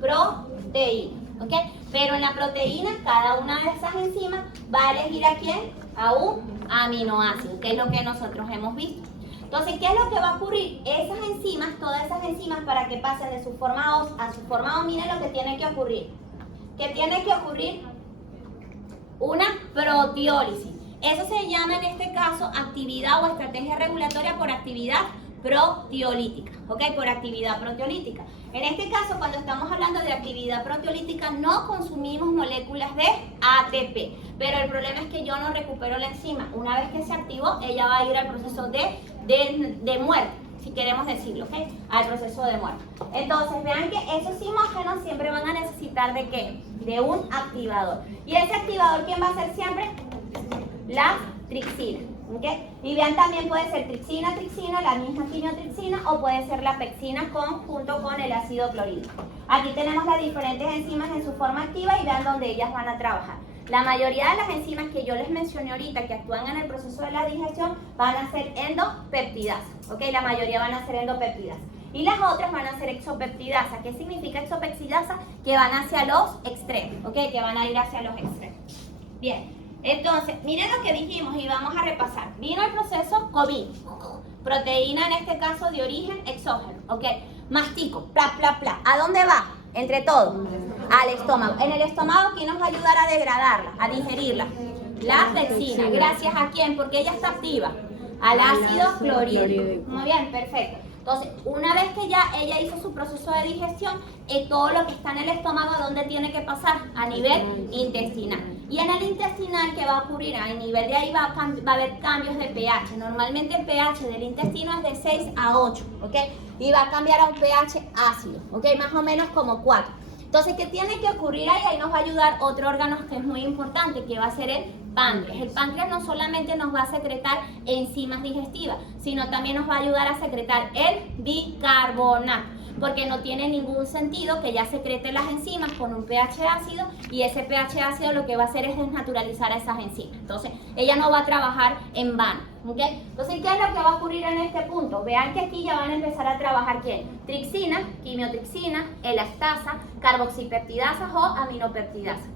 proteína, ¿ok? Pero en la proteína, cada una de esas enzimas va a elegir a quién? A un aminoácido, que es lo que nosotros hemos visto. Entonces, ¿qué es lo que va a ocurrir? Esas enzimas, todas esas enzimas, para que pasen de su forma OS a su forma ON, miren lo que tiene que ocurrir. ¿Qué tiene que ocurrir? Una proteólisis. Eso se llama en este caso actividad o estrategia regulatoria por actividad proteolítica, ¿ok? Por actividad proteolítica. En este caso, cuando estamos hablando de actividad proteolítica, no consumimos moléculas de ATP, pero el problema es que yo no recupero la enzima. Una vez que se activó, ella va a ir al proceso de muerte, si queremos decirlo, ¿ok? Al proceso de muerte. Entonces, vean que esos simógenos siempre van a necesitar ¿de qué? De un activador. ¿Y ese activador quién va a ser siempre? La tripsina. ¿Okay? Y vean, también puede ser tripsina, la misma quimiotripsina, o puede ser la pexina junto con el ácido clorhídrico. Aquí tenemos las diferentes enzimas en su forma activa y vean dónde ellas van a trabajar. La mayoría de las enzimas que yo les mencioné ahorita que actúan en el proceso de la digestión van a ser endopeptidasas, ¿ok? La mayoría van a ser endopeptidasas. Y las otras van a ser exopeptidasas. ¿Qué significa exopeptidasa? Que van hacia los extremos, ¿ok? Que van a ir hacia los extremos. Bien. Entonces, miren lo que dijimos y vamos a repasar. Vino el proceso COVID, proteína en este caso de origen exógeno, ¿ok? Mastico, pla, pla, pla. ¿A dónde va? Entre todos, al estómago. En el estómago, ¿quién nos va a ayudar a degradarla, a digerirla? La pexina. ¿Gracias a quién? Porque ella está activa. Al ácido clorhídrico. Muy bien, perfecto. Entonces, una vez que ya ella hizo su proceso de digestión, todo lo que está en el estómago, ¿a dónde tiene que pasar? A nivel intestinal. Y en el intestinal, ¿qué va a ocurrir? A nivel de ahí va a haber cambios de pH. Normalmente el pH del intestino es de 6 a 8, ¿ok? Y va a cambiar a un pH ácido, ¿ok? Más o menos como 4. Entonces, ¿qué tiene que ocurrir ahí? Ahí nos va a ayudar otro órgano que es muy importante, que va a ser el páncreas. El páncreas no solamente nos va a secretar enzimas digestivas, sino también nos va a ayudar a secretar el bicarbonato, porque no tiene ningún sentido que ya secrete las enzimas con un pH ácido y ese pH ácido lo que va a hacer es desnaturalizar a esas enzimas. Entonces, ella no va a trabajar en vano, ¿ok? Entonces, ¿qué es lo que va a ocurrir en este punto? Vean que aquí ya van a empezar a trabajar ¿quién? Tripsina, quimiotripsina, elastasa, carboxipeptidasas o aminopeptidasas.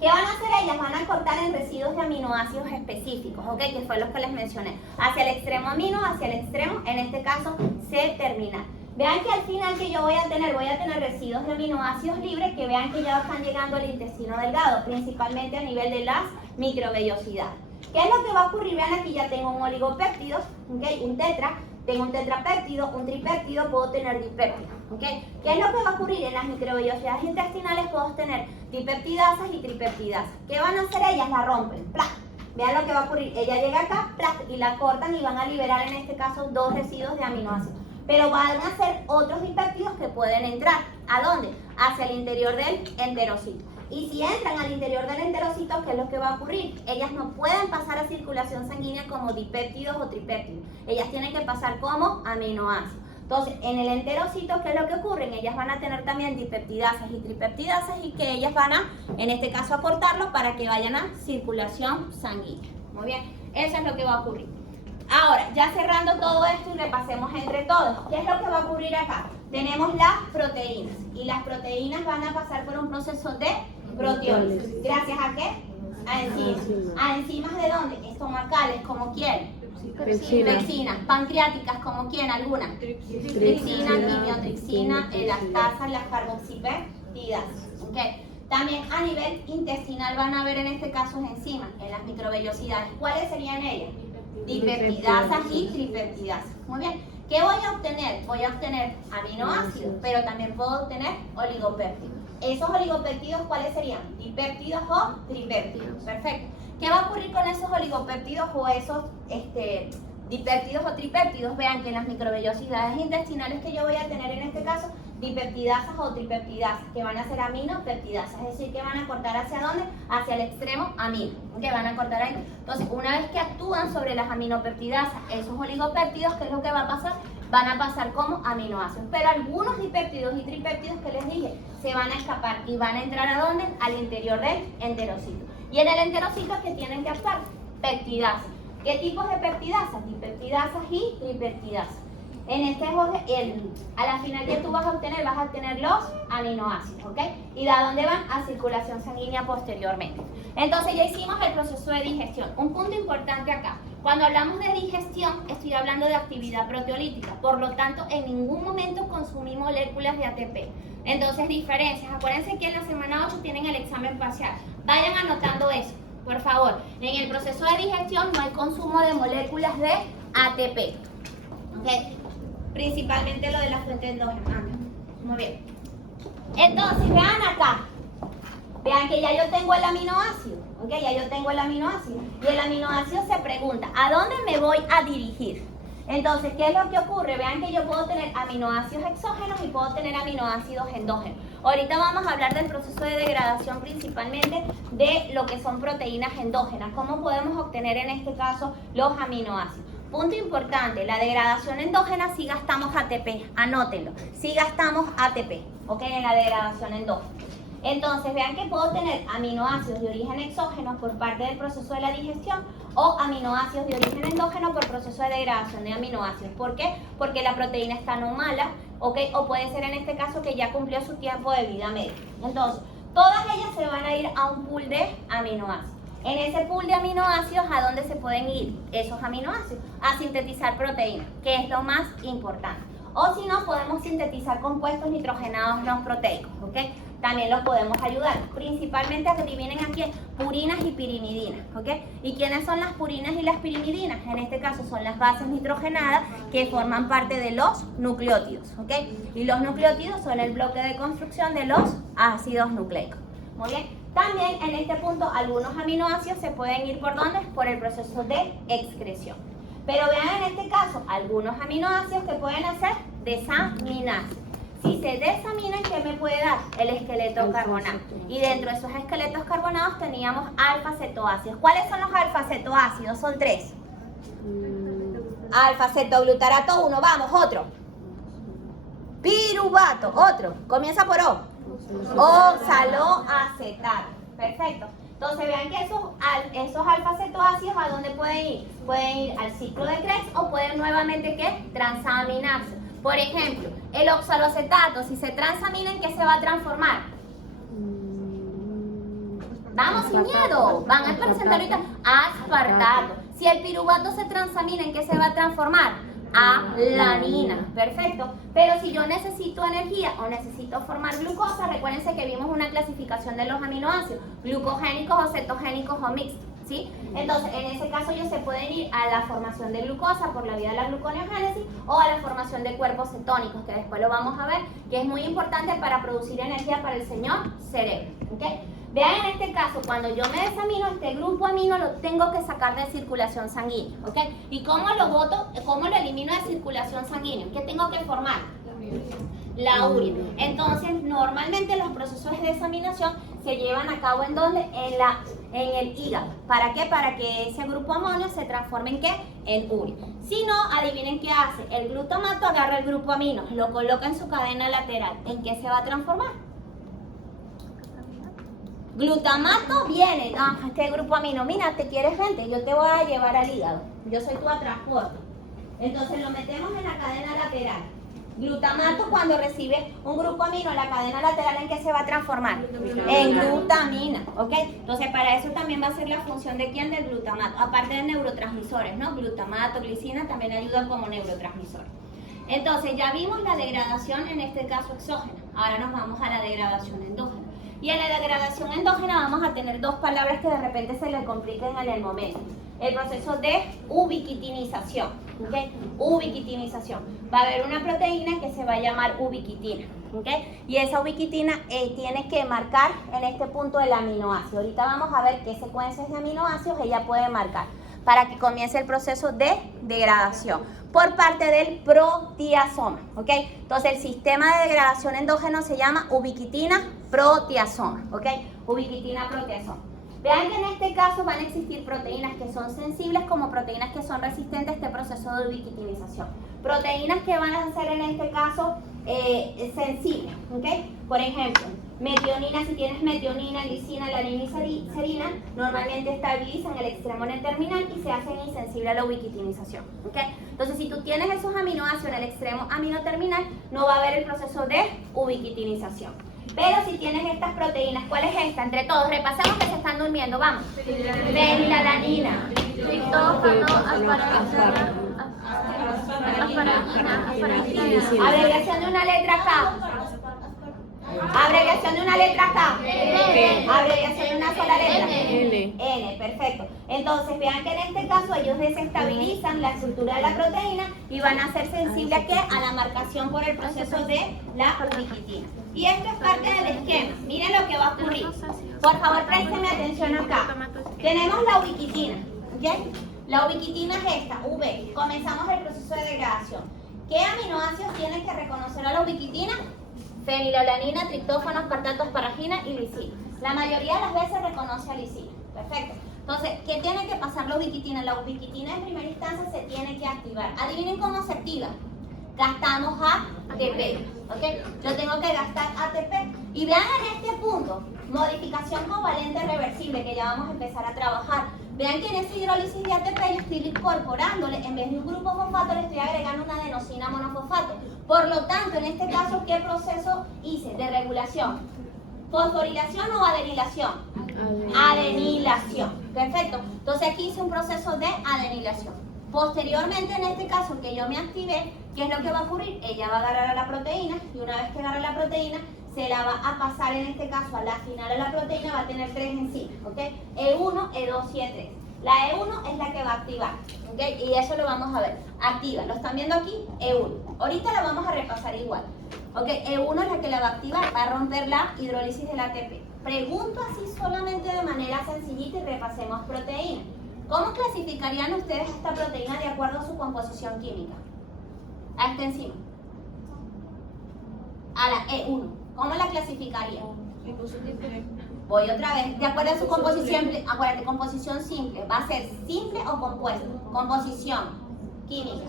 ¿Qué van a hacer ellas? Van a cortar en residuos de aminoácidos específicos, ¿ok? Que fue los que les mencioné. Hacia el extremo amino, hacia el extremo, en este caso, C-terminal. Vean que al final que yo voy a tener residuos de aminoácidos libres que vean que ya están llegando al intestino delgado, principalmente a nivel de las microvellosidades. ¿Qué es lo que va a ocurrir? Vean, aquí ya tengo un oligopéptido, ¿okay? Un tetra, tengo un tetrapéptido, un tripéptido, puedo tener dipéptidos, ¿ok? ¿Qué es lo que va a ocurrir? En las microvellosidades intestinales puedo tener dipeptidasas y tripeptidasas. ¿Qué van a hacer ellas? La rompen, ¡plac! Vean lo que va a ocurrir. Ella llega acá, ¡plac! Y la cortan y van a liberar en este caso 2 residuos de aminoácidos. Pero van a ser otros dipéptidos que pueden entrar. ¿A dónde? Hacia el interior del enterocito. Y si entran al interior del enterocito, ¿qué es lo que va a ocurrir? Ellas no pueden pasar a circulación sanguínea como dipéptidos o tripéptidos. Ellas tienen que pasar como aminoácidos. Entonces, en el enterocito, ¿qué es lo que ocurre? Ellas van a tener también dipeptidasas y tripeptidasas y que ellas van a, en este caso, aportarlo para que vayan a circulación sanguínea. Muy bien, eso es lo que va a ocurrir. Ahora, ya cerrando todo esto y repasemos entre todos, ¿qué es lo que va a ocurrir acá? Tenemos las proteínas y las proteínas van a pasar por un proceso de proteólisis. ¿Gracias a qué? A enzimas. ¿A enzimas de dónde? Estomacales, ¿como quién? Pexina. Pancreáticas, ¿como quién? ¿Alguna? Tripsina, quimiotripsina, elastasa, las carboxipeptidasas. ¿Okay? También a nivel intestinal van a haber en este caso enzimas en las microvellosidades. ¿Cuáles serían ellas? Dipeptidasas y tripeptidasas. Muy bien. ¿Qué voy a obtener? Voy a obtener aminoácidos, pero también puedo obtener oligopéptidos. ¿Esos oligopéptidos cuáles serían? ¿Dipéptidos o tripéptidos? Perfecto. ¿Qué va a ocurrir con esos oligopéptidos o esos dipéptidos o tripéptidos? Vean que en las microvellosidades intestinales que yo voy a tener en este caso, dipeptidasas o tripeptidasas, que van a ser aminopeptidasas, es decir, que van a cortar ¿hacia dónde? Hacia el extremo amino, que van a cortar ahí. Entonces, una vez que actúan sobre las aminopeptidasas, esos oligopéptidos, ¿qué es lo que va a pasar? Van a pasar como aminoácidos, pero algunos dipéptidos y tripéptidos que les dije, se van a escapar y van a entrar ¿a dónde? Al interior del enterocito. Y en el enterocito, ¿qué tienen que actuar? Peptidasas. ¿Qué tipos de peptidasas? Dipeptidasas y tripeptidasas. En este a la final que tú vas a obtener los aminoácidos, ¿ok? ¿Y de dónde van? A circulación sanguínea posteriormente. Entonces ya hicimos el proceso de digestión. Un punto importante acá. Cuando hablamos de digestión, estoy hablando de actividad proteolítica. Por lo tanto, en ningún momento consumí moléculas de ATP. Entonces, diferencias. Acuérdense que en la semana 8 tienen el examen parcial. Vayan anotando eso, por favor. En el proceso de digestión no hay consumo de moléculas de ATP. ¿Ok? Principalmente lo de la fuente endógena. Muy bien. Entonces, vean acá. Vean que ya yo tengo el aminoácido. ¿Ok? Ya yo tengo el aminoácido. Y el aminoácido se pregunta, ¿a dónde me voy a dirigir? Entonces, ¿qué es lo que ocurre? Vean que yo puedo tener aminoácidos exógenos y puedo tener aminoácidos endógenos. Ahorita vamos a hablar del proceso de degradación principalmente de lo que son proteínas endógenas. ¿Cómo podemos obtener en este caso los aminoácidos? Punto importante, la degradación endógena sí gastamos ATP, anótenlo, sí gastamos ATP, ¿ok? En la degradación endógena. Entonces, vean que puedo tener aminoácidos de origen exógeno por parte del proceso de la digestión o aminoácidos de origen endógeno por proceso de degradación de aminoácidos. ¿Por qué? Porque la proteína está no mala, ¿ok? O puede ser en este caso que ya cumplió su tiempo de vida media. Entonces, todas ellas se van a ir a un pool de aminoácidos. En ese pool de aminoácidos, ¿a dónde se pueden ir esos aminoácidos? A sintetizar proteínas, que es lo más importante. O si no, podemos sintetizar compuestos nitrogenados no proteicos, ¿ok? También los podemos ayudar. Principalmente, adivinen aquí, purinas y pirimidinas, ¿ok? ¿Y quiénes son las purinas y las pirimidinas? En este caso son las bases nitrogenadas que forman parte de los nucleótidos, ¿ok? Y los nucleótidos son el bloque de construcción de los ácidos nucleicos. Muy bien. También en este punto algunos aminoácidos se pueden ir por ¿dónde? Por el proceso de excreción. Pero vean en este caso algunos aminoácidos que pueden hacer desaminarse. Si se desaminan, ¿qué me puede dar? El esqueleto carbonato. Y dentro de esos esqueletos carbonados teníamos alfa-cetoácidos. ¿Cuáles son los alfa-cetoácidos? Son 3. Alfa-cetoglutarato 1, vamos, otro. Piruvato, otro. Comienza por O. Oxaloacetato. Perfecto. Entonces vean que esos alfa-cetoácidos, ¿a dónde pueden ir? Pueden ir al ciclo de Krebs o pueden nuevamente, ¿qué? Transaminarse. Por ejemplo, el oxaloacetato, si se transamina, ¿en qué se va a transformar? Vamos sin miedo. Van a presentar ahorita aspartato. Si el piruvato se transamina, ¿en qué se va a transformar? Alanina. Perfecto. Pero si yo necesito energía o necesito formar glucosa, recuérdense que vimos una clasificación de los aminoácidos, glucogénicos o cetogénicos o mixtos, ¿sí? Entonces, en ese caso ellos se pueden ir a la formación de glucosa por la vía de la gluconeogénesis o a la formación de cuerpos cetónicos, que después lo vamos a ver, que es muy importante para producir energía para el señor cerebro, ¿ok? Vean en este caso, cuando yo me desamino, este grupo amino lo tengo que sacar de circulación sanguínea, ¿ok? ¿Y cómo lo boto, cómo lo elimino de circulación sanguínea? ¿Qué tengo que formar? La urea. Entonces, normalmente los procesos de desaminación se llevan a cabo ¿en dónde? En el hígado. ¿Para qué? Para que ese grupo amonio se transforme ¿en qué? En urea. Si no, adivinen qué hace. El glutamato agarra el grupo amino, lo coloca en su cadena lateral. ¿En qué se va a transformar? Glutamato viene, este grupo amino, mira, te quieres gente, yo te voy a llevar al hígado, yo soy tu transporte. Entonces lo metemos en la cadena lateral. Glutamato, cuando recibe un grupo amino, la cadena lateral, ¿en qué se va a transformar? En glutamina, ¿ok? Entonces para eso también va a ser la función de ¿quién? Del glutamato, aparte de neurotransmisores, ¿no? Glutamato, glicina también ayudan como neurotransmisor. Entonces ya vimos la degradación, en este caso exógena, ahora nos vamos a la degradación endógena. Y en la degradación endógena vamos a tener dos palabras que de repente se le compliquen en el momento. El proceso de ubiquitinización, ¿ok? Ubiquitinización. Va a haber una proteína que se va a llamar ubiquitina, ¿ok? Y esa ubiquitina tiene que marcar en este punto el aminoácido. Ahorita vamos a ver qué secuencias de aminoácidos ella puede marcar para que comience el proceso de degradación por parte del proteasoma, ¿ok? Entonces el sistema de degradación endógeno se llama ubiquitina proteasoma, ¿ok? Ubiquitina proteasoma. Vean que en este caso van a existir proteínas que son sensibles como proteínas que son resistentes a este proceso de ubiquitinización. Proteínas que van a ser en este caso sensibles, ¿ok? Por ejemplo, metionina, si tienes metionina, lisina, alanina y serina, normalmente estabilizan el extremo N-terminal y se hacen insensibles a la ubiquitinización, ¿ok? Entonces, si tú tienes esos aminoácidos en el extremo amino-terminal, no va a haber el proceso de ubiquitinización. Pero si tienes estas proteínas, ¿cuál es esta? Entre todos, repasamos que se están durmiendo, vamos. Fenilalanina, Triptófano, asparagina, abreviación de una letra acá. Abreviación de una letra K. Abreviación de una sola letra. L. N, perfecto. Entonces, vean que en este caso ellos desestabilizan la estructura de la proteína y van a ser sensibles ¿a qué? A la marcación por el proceso de la ubiquitina. Y esto es parte del esquema. Miren lo que va a ocurrir. Por favor, préstenme atención acá. Tenemos la ubiquitina, ¿ok? La ubiquitina es esta, V. Comenzamos el proceso de degradación. ¿Qué aminoácidos tienen que reconocer a la ubiquitina? Fenilalanina, triptófano, aspartato, asparagina y lisina. La mayoría de las veces reconoce a lisina. Perfecto. Entonces, ¿qué tiene que pasar la ubiquitina? La ubiquitina en primera instancia se tiene que activar. Adivinen cómo se activa. Gastamos ATP, ¿ok? Yo tengo que gastar ATP. Y vean en este punto, modificación covalente reversible, que ya vamos a empezar a trabajar. Vean que en esa hidrólisis de ATP yo estoy incorporándole, en vez de un grupo fosfato, le estoy agregando una adenosina monofosfato. Por lo tanto, en este caso, ¿qué proceso hice de regulación? ¿Fosforilación o adenilación? Adenilación. Perfecto. Entonces aquí hice un proceso de adenilación. Posteriormente, en este caso que yo me activé, ¿qué es lo que va a ocurrir? Ella va a agarrar a la proteína y una vez que agarra la proteína, se la va a pasar en este caso a la final de la proteína, va a tener 3 enzimas, ¿ok? E1, E2 y E3. La E1 es la que va a activar, ¿ok? Y eso lo vamos a ver. Activa, ¿lo están viendo aquí? E1. Ahorita la vamos a repasar igual. ¿Ok? E1 es la que la va a activar, va a romper la hidrólisis del ATP. Pregunto así solamente de manera sencillita y repasemos proteína. ¿Cómo clasificarían ustedes esta proteína de acuerdo a su composición química? A esta enzima. A la E1. ¿Cómo la clasificarían? Voy otra vez. De acuerdo a su composición simple, acuérdate, composición simple. ¿Va a ser simple o compuesto? Composición química.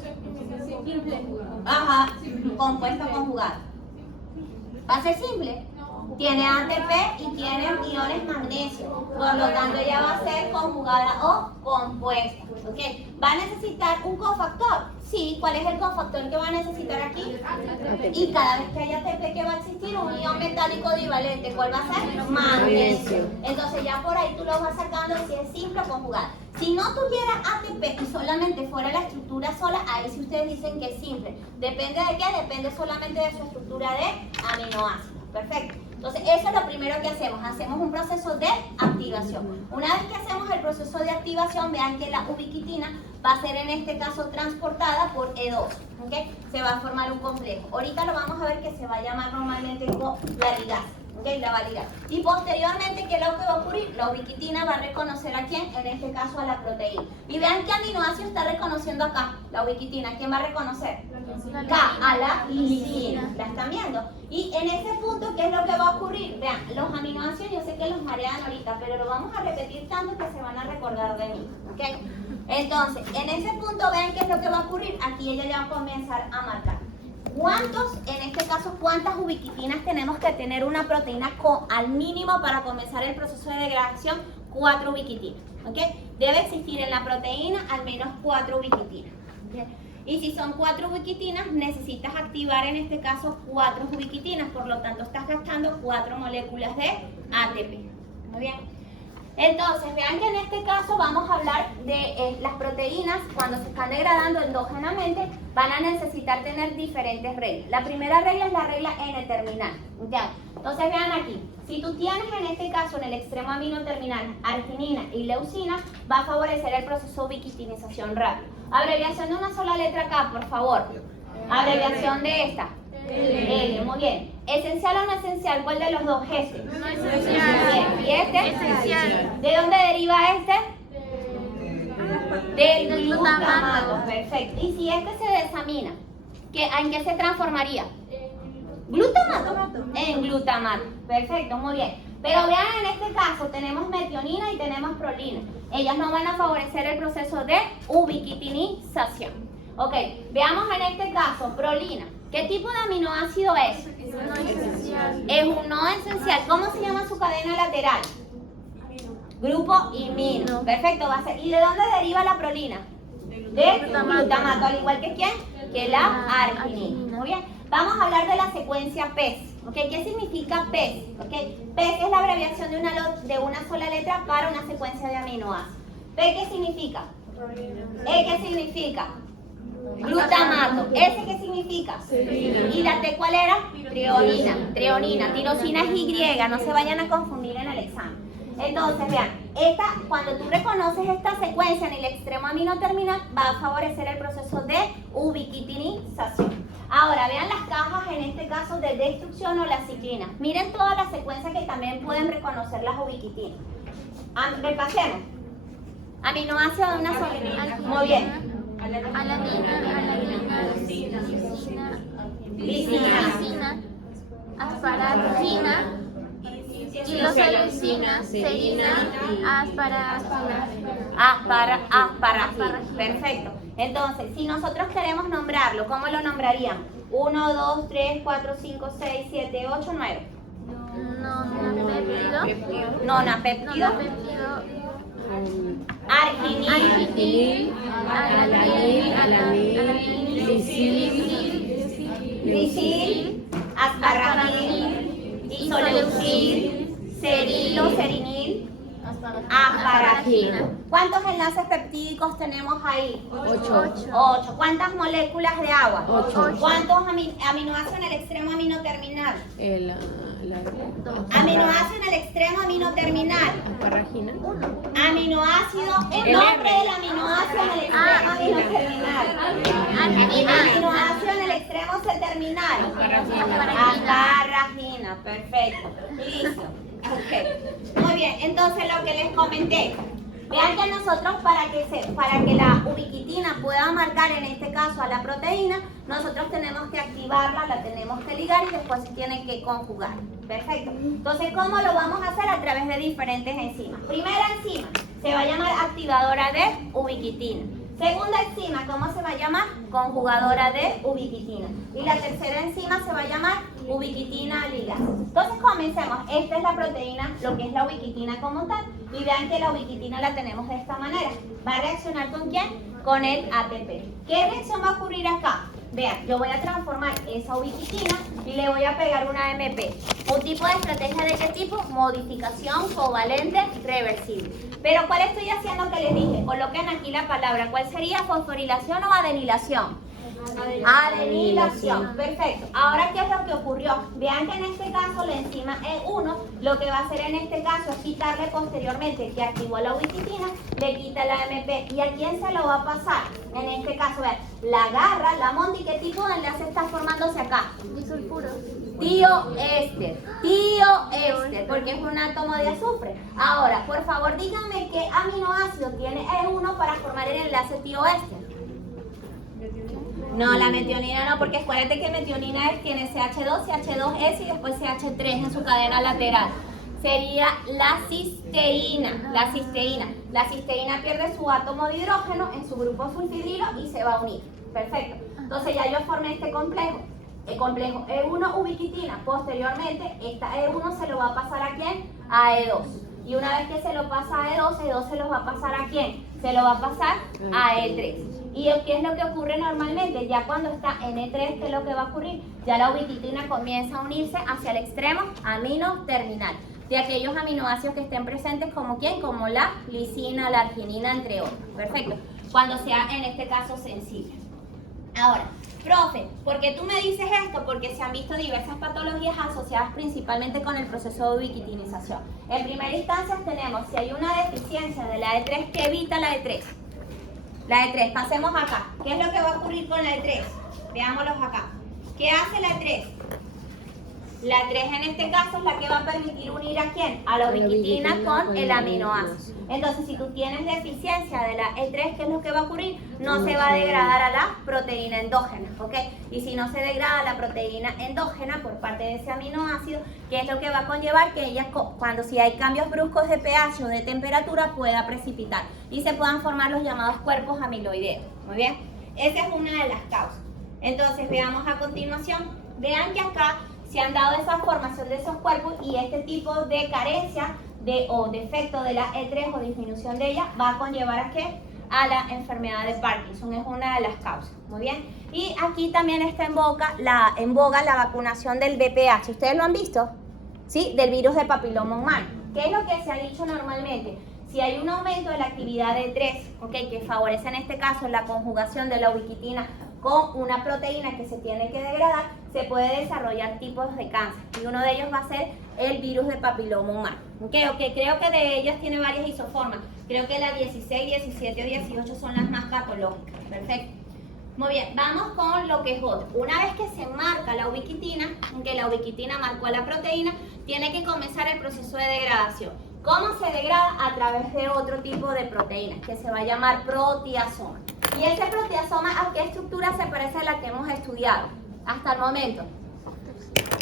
Simple. Ajá. Compuesto conjugado. ¿Va a ser simple? Tiene ATP y tiene iones magnesio. Por lo tanto, ella va a ser conjugada o compuesta. ¿Ok? ¿Va a necesitar un cofactor? Sí. ¿Cuál es el cofactor que va a necesitar aquí? Y cada vez que haya ATP, ¿qué va a existir? Un ion metálico divalente. ¿Cuál va a ser? Magnesio. Entonces ya por ahí tú lo vas sacando si es simple o conjugada. Si no tuviera ATP y solamente fuera la estructura sola, ahí sí ustedes dicen que es simple. ¿Depende de qué? Depende solamente de su estructura de aminoácidos. Perfecto. Entonces, eso es lo primero que hacemos. Hacemos un proceso de activación. Una vez que hacemos el proceso de activación, vean que la ubiquitina va a ser en este caso transportada por E2. ¿Ok? Se va a formar un complejo. Ahorita lo vamos a ver que se va a llamar normalmente la ligasa. ¿Ok? La va a ligar. Y posteriormente, ¿qué es lo que va a ocurrir? La ubiquitina va a reconocer a quién, en este caso a la proteína. Y vean qué aminoácido está reconociendo acá, la ubiquitina. ¿Quién va a reconocer? K, a la lisina. ¿La están viendo? Y en ese punto, ¿qué es lo que va a ocurrir? Vean, los aminoácidos yo sé que los marean ahorita, pero lo vamos a repetir tanto que se van a recordar de mí. ¿Ok? Entonces, en ese punto, vean qué es lo que va a ocurrir. Aquí ella ya va a comenzar a marcar. ¿Cuántos, en este caso, cuántas ubiquitinas tenemos que tener una proteína al mínimo para comenzar el proceso de degradación? 4 ubiquitinas. ¿Ok? Debe existir en la proteína al menos 4 ubiquitinas. ¿Okay? Y si son 4 ubiquitinas, necesitas activar en este caso 4 ubiquitinas, por lo tanto estás gastando 4 moléculas de ATP. Muy bien. Entonces, vean que en este caso vamos a hablar de las proteínas, cuando se están degradando endógenamente, van a necesitar tener diferentes reglas. La primera regla es la regla N-terminal. ¿Ya? Entonces, vean aquí, si tú tienes en este caso en el extremo amino terminal arginina y leucina, va a favorecer el proceso de ubiquitinización rápida. Abreviación de una sola letra K, por favor. Abreviación de esta. L, muy bien. ¿Esencial o no esencial? ¿Cuál de los dos? Este. No esencial. Bien. ¿Y este? Esencial. ¿De dónde deriva este? Del Del glutamato. glutamato. Perfecto. ¿Y si este se desamina? ¿En qué se transformaría? ¿Glutamato? En glutamato. Perfecto, muy bien. Pero vean, en este caso tenemos metionina y tenemos prolina. Ellas no van a favorecer el proceso de ubiquitinización. Ok, veamos en este caso, prolina. ¿Qué tipo de aminoácido es? No esencial. Es un no esencial. ¿Cómo se llama su cadena lateral? Grupo imino. Perfecto, va a ser. ¿Y de dónde deriva la prolina? Del glutamato, al igual que quién? Que la arginina. Muy bien. Vamos a hablar de la secuencia PES. ¿Okay? ¿Qué significa PES? ¿Okay? PES es la abreviación de una sola letra para una secuencia de aminoácidos. ¿P qué significa? ¿E qué significa? Glutamato. ¿Ese qué significa? ¿Y la T cuál era? Treonina. Treonina. Tirosina es Y, no se vayan a confundir en el examen. Entonces, vean, cuando tú reconoces esta secuencia en el extremo amino terminal, va a favorecer el proceso de ubiquitinización. Ahora, vean las cajas en este caso de destrucción o las ciclinas. Miren todas las secuencias que también pueden reconocer las ubiquitinas. Repasemos. Aminoácido de una sola. Muy bien. Alanina, Lisina. asparagina, ilosalicina, serina, Asparagina. Perfecto. Entonces, si nosotros queremos nombrarlo, ¿cómo lo nombraríamos? 1, 2, 3, 4, 5, 6, 7, 8, 9. Nonapéptido. Arginil. Lisil. Asparagil. Isoleucil. Serinil. Asparagina. ¿Cuántos enlaces peptídicos tenemos ahí? 8. ¿Cuántas moléculas de agua? 8. ¿Cuántos aminoácidos en el extremo amino terminal? Aminoácido en el extremo amino terminal. Asparagina. Aminoácido, el nombre del aminoácido en el extremo amino terminal. Aminoácido en el extremo C terminal. Asparagina, perfecto. Listo. Ok. Muy bien, entonces lo que les comenté. Vean que nosotros para que la ubiquitina pueda marcar en este caso a la proteína, nosotros tenemos que activarla, la tenemos que ligar y después se tiene que conjugar. Perfecto. Entonces, ¿cómo lo vamos a hacer? A través de diferentes enzimas. Primera enzima se va a llamar activadora de ubiquitina. Segunda enzima, ¿cómo se va a llamar? Conjugadora de ubiquitina. Y la tercera enzima se va a llamar ubiquitina ligasa. Entonces comencemos. Esta es la proteína, lo que es la ubiquitina como tal. Y vean que la ubiquitina la tenemos de esta manera. ¿Va a reaccionar con quién? Con el ATP. ¿Qué reacción va a ocurrir acá? Vean, yo voy a transformar esa ubiquitina y le voy a pegar una MP. ¿Un tipo de estrategia de qué tipo? Modificación covalente reversible. Pero ¿cuál estoy haciendo que les dije? Coloquen aquí la palabra. ¿Cuál sería? ¿Fosforilación o adenilación? Adenilación. Perfecto. Ahora, ¿qué es lo que ocurrió? Vean que en este caso la enzima E1 lo que va a hacer en este caso es quitarle posteriormente, que activó la ubiquitina, le quita la MP. ¿Y a quién se lo va a pasar? En este caso, vean, la agarra, la monta y ¿qué tipo de enlace está formándose acá? disulfuro, Tioéster, porque es un átomo de azufre. Ahora, por favor, díganme qué aminoácido tiene E1 para formar el enlace tioéster. No, la metionina no, porque acuérdate que metionina tiene CH2, CH2S y después CH3 en su cadena lateral. Sería la cisteína. La cisteína pierde su átomo de hidrógeno en su grupo sulfidrilo y se va a unir. Perfecto. Entonces ya yo formé este complejo. El complejo E1 ubiquitina. Posteriormente, esta E1 se lo va a pasar ¿a quién? A E2. Y una vez que se lo pasa a E2, E2 se lo va a pasar ¿a quién? Se lo va a pasar a E3. ¿Y qué es lo que ocurre normalmente? Ya cuando está en E3, ¿qué es lo que va a ocurrir? Ya la ubiquitina comienza a unirse hacia el extremo amino terminal de aquellos aminoácidos que estén presentes como ¿quién? Como la lisina, la arginina, entre otros. Perfecto. Cuando sea en este caso sensible. Ahora, profe, ¿por qué tú me dices esto? Porque se han visto diversas patologías asociadas principalmente con el proceso de ubiquitinización. En primera instancia tenemos, si hay una deficiencia de la E3, ¿qué evita la E3? La E3, pasemos acá. ¿Qué es lo que va a ocurrir con la E3? Veámoslos acá. ¿Qué hace la E3? La E3 en este caso es la que va a permitir unir ¿a quién? A la ubiquitina con el aminoácido. Entonces, si tú tienes deficiencia de la E3, ¿qué es lo que va a ocurrir? No se va a degradar a la proteína endógena, ¿ok? Y si no se degrada la proteína endógena por parte de ese aminoácido, ¿qué es lo que va a conllevar? Que ella, cuando si hay cambios bruscos de pH o de temperatura, pueda precipitar y se puedan formar los llamados cuerpos amiloideos. Muy bien, esa es una de las causas. Entonces, veamos a continuación. Vean que acá se han dado esa formación de esos cuerpos y este tipo de carencia o defecto de la E3 o disminución de ella va a conllevar ¿a qué? A la enfermedad de Parkinson, es una de las causas. Muy bien. Y aquí también está en boga la vacunación del VPH. ¿Ustedes lo han visto? ¿Sí? Del virus de papiloma humano. ¿Qué es lo que se ha dicho normalmente? Si hay un aumento de la actividad de E3, ¿okay? Que favorece en este caso la conjugación de la ubiquitina con una proteína que se tiene que degradar, se puede desarrollar tipos de cáncer. Y uno de ellos va a ser el virus de papiloma humano. Creo que de ellas tiene varias isoformas. Creo que la 16, 17 o 18 son las más patológicas. Perfecto. Muy bien, vamos con lo que es otro. Una vez que se marca la ubiquitina, que la ubiquitina marcó a la proteína, tiene que comenzar el proceso de degradación. ¿Cómo se degrada? A través de otro tipo de proteína, que se va a llamar proteasoma. Y ese proteasoma, ¿a qué estructura se parece a la que hemos estudiado hasta el momento?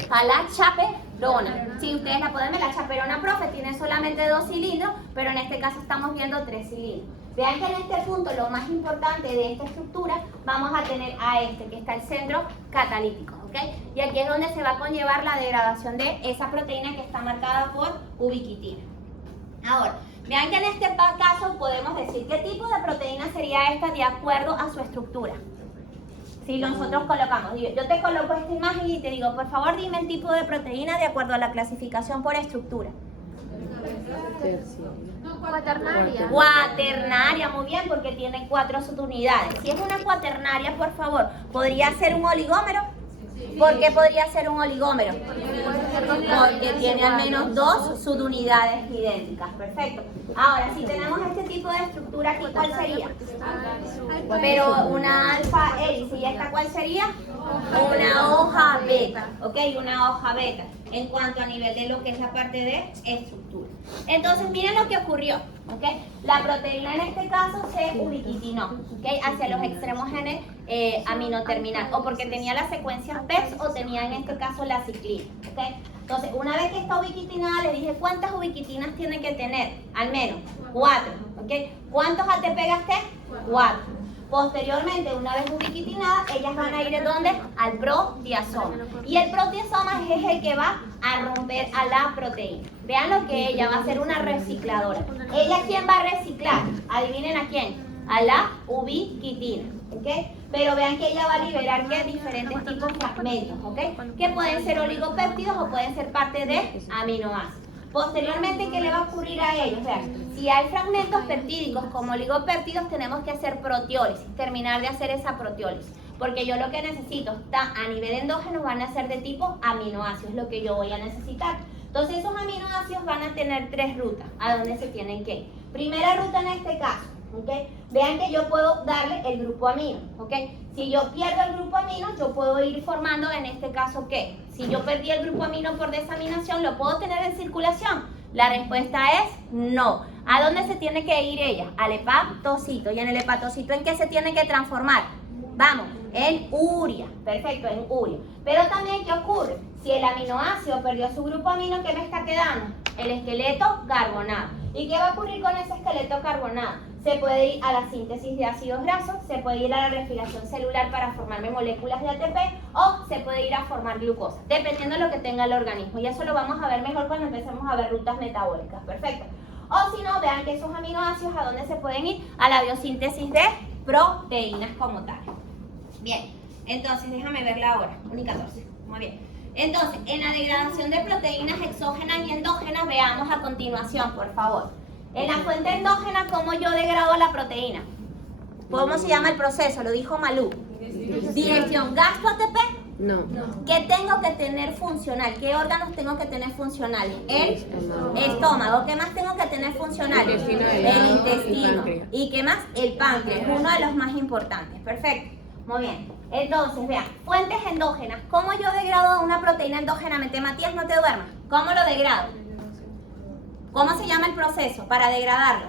A la chaperona. Si ustedes la pueden ver, la chaperona, profe, tiene solamente 2 cilindros, pero en este caso estamos viendo 3 cilindros. Vean que en este punto lo más importante de esta estructura vamos a tener a este, que está el centro catalítico, ¿ok? Y aquí es donde se va a conllevar la degradación de esa proteína que está marcada por ubiquitina. Ahora, vean que en este caso podemos decir qué tipo de proteína sería esta de acuerdo a su estructura. Si nosotros colocamos, yo te coloco esta imagen y te digo, por favor dime el tipo de proteína de acuerdo a la clasificación por estructura. Cuaternaria. Cuaternaria, muy bien, porque tiene 4 subunidades. Si es una cuaternaria, por favor, ¿podría ser un oligómero? ¿Por qué podría ser un oligómero? Porque tiene al menos 2 subunidades idénticas. Perfecto. Ahora, si tenemos este tipo de estructura aquí, ¿cuál sería? Pero una alfa hélice. ¿Y esta cuál sería? Una hoja beta. ¿Ok? Una hoja beta. En cuanto a nivel de lo que es la parte de estructura. Entonces, miren lo que ocurrió. ¿Ok? La proteína en este caso se ubiquitinó. ¿Ok? Hacia los extremos en el aminoterminal. O porque tenía la secuencia PEX o tenía en este caso la ciclina. ¿Ok? Entonces, una vez que está ubiquitinada, le dije cuántas ubiquitinas tiene que tener. Al menos 4. ¿Ok? ¿Cuántos ATP gasté? 4. Posteriormente, una vez ubiquitinadas, ellas van a ir ¿en dónde? Al proteasoma. Y el proteasoma es el que va a romper a la proteína. Vean lo que ella va a ser una recicladora. ¿Ella quién va a reciclar? Adivinen a quién. A la ubiquitina. ¿Ok? Pero vean que ella va a liberar ¿qué? Diferentes tipos de fragmentos. ¿Ok? Que pueden ser oligopéptidos o pueden ser parte de aminoácidos. Posteriormente, ¿qué le va a ocurrir a ellos? Vean, si hay fragmentos peptídicos como oligopéptidos, tenemos que hacer proteólisis, terminar de hacer esa proteólisis. Porque yo lo que necesito está a nivel endógeno van a ser de tipo aminoácidos, lo que yo voy a necesitar. Entonces, esos aminoácidos van a tener 3 rutas a donde se tienen que ir. Primera ruta en este caso, ¿ok? Vean que yo puedo darle el grupo amino, ¿ok? Si yo pierdo el grupo amino, yo puedo ir formando en este caso, ¿qué? Si yo perdí el grupo amino por desaminación, ¿lo puedo tener en circulación? La respuesta es no. ¿A dónde se tiene que ir ella? Al hepatocito. ¿Y en el hepatocito en qué se tiene que transformar? Vamos, en urea. Perfecto, en urea. Pero también, ¿qué ocurre? Si el aminoácido perdió su grupo amino, ¿qué me está quedando? El esqueleto carbonado. ¿Y qué va a ocurrir con ese esqueleto carbonado? Se puede ir a la síntesis de ácidos grasos, se puede ir a la respiración celular para formarme moléculas de ATP o se puede ir a formar glucosa, dependiendo de lo que tenga el organismo. Y eso lo vamos a ver mejor cuando empecemos a ver rutas metabólicas. Perfecto. O si no, vean que esos aminoácidos, ¿a dónde se pueden ir? A la biosíntesis de proteínas como tal. Bien, entonces déjame ver la hora, 1:14. Muy bien. Entonces, en la degradación de proteínas exógenas y endógenas, veamos a continuación, por favor. En la fuente endógena, ¿cómo yo degrado la proteína? ¿Cómo se llama el proceso? Lo dijo Malú. Digestión. ¿Gasto ATP? No. ¿Qué tengo que tener funcional? ¿Qué órganos tengo que tener funcionales? El estómago. ¿Qué más tengo que tener funcionales? El intestino. ¿Y qué más? El páncreas. Uno de los más importantes. Perfecto. Muy bien. Entonces, vean, fuentes endógenas. ¿Cómo yo degrado una proteína endógenamente? Matías, no te duermas. ¿Cómo lo degrado? ¿Cómo se llama el proceso para degradarlo?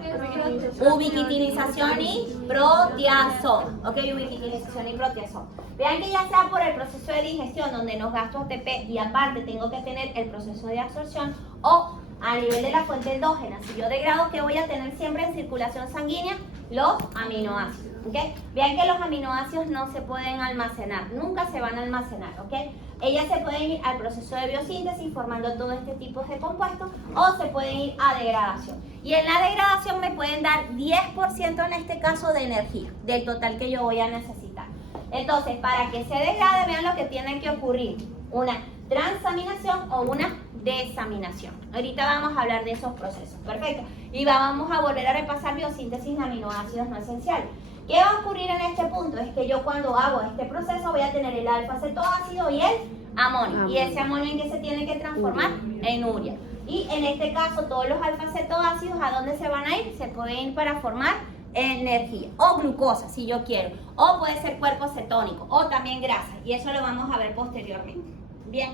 Ubiquitinización y proteasoma. ¿Ok? Ubiquitinización y proteasoma. Vean que ya sea por el proceso de digestión, donde no gasto ATP y aparte tengo que tener el proceso de absorción, o a nivel de la fuente endógena. Si yo degrado, ¿qué voy a tener siempre en circulación sanguínea? Los aminoácidos. ¿Okay? Vean que los aminoácidos no se pueden almacenar, nunca se van a almacenar, ¿ok? Ellas se pueden ir al proceso de biosíntesis formando todo este tipo de compuestos o se pueden ir a degradación. Y en la degradación me pueden dar 10% en este caso de energía, del total que yo voy a necesitar. Entonces, para que se degrade, vean lo que tiene que ocurrir, una transaminación o una desaminación. Ahorita vamos a hablar de esos procesos, perfecto. Y vamos a volver a repasar biosíntesis de aminoácidos no esenciales. ¿Qué va a ocurrir en este punto? Es que yo cuando hago este proceso voy a tener el alfa-cetoácido y el amonio. ¿Y ese amonio en qué se tiene que transformar? En urea. Y en este caso todos los alfa-cetoácidos, ¿a dónde se van a ir? Se pueden ir para formar energía o glucosa si yo quiero, o puede ser cuerpo cetónico o también grasa, y eso lo vamos a ver posteriormente. Bien,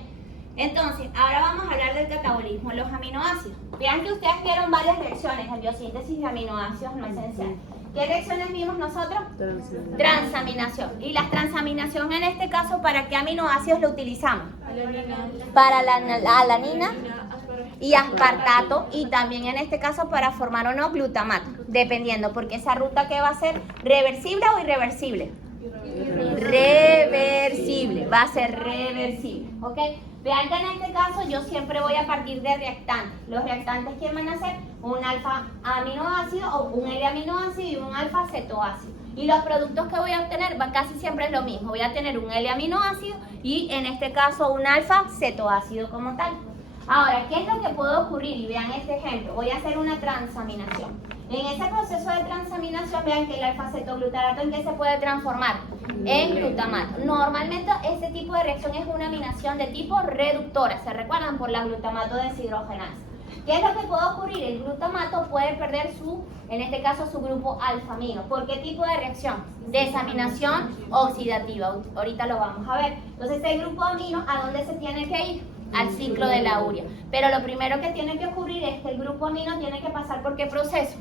entonces ahora vamos a hablar del catabolismo de los aminoácidos. Vean que ustedes vieron varias reacciones en biosíntesis de aminoácidos no esenciales. ¿Qué reacciones vimos nosotros? Transaminación. Y la transaminación en este caso, ¿para qué aminoácidos lo utilizamos? Para la alanina y aspartato, y también en este caso para formar o no glutamato, dependiendo, porque esa ruta que va a ser reversible o irreversible. Reversible, va a ser reversible, ¿ok? Vean que en este caso yo siempre voy a partir de reactantes. Los reactantes, ¿qué van a ser? Un alfa aminoácido o un L aminoácido y un alfa cetoácido. Y los productos que voy a obtener casi siempre es lo mismo. Voy a tener un L aminoácido y en este caso un alfa cetoácido como tal. Ahora, ¿qué es lo que puede ocurrir? Y vean este ejemplo. Voy a hacer una transaminación. En ese proceso de transaminación, vean que el alfa-cetoglutarato, ¿en qué se puede transformar? En glutamato. Normalmente este tipo de reacción es una aminación de tipo reductora. ¿Se recuerdan? Por la glutamato deshidrogenasa. ¿Qué es lo que puede ocurrir? El glutamato puede perder en este caso, su grupo alfa-amino. ¿Por qué tipo de reacción? Desaminación oxidativa. Ahorita lo vamos a ver. Entonces, el grupo amino, ¿a dónde se tiene que ir? Al ciclo de la urea. Pero lo primero que tiene que ocurrir es que el grupo amino tiene que pasar ¿por qué proceso?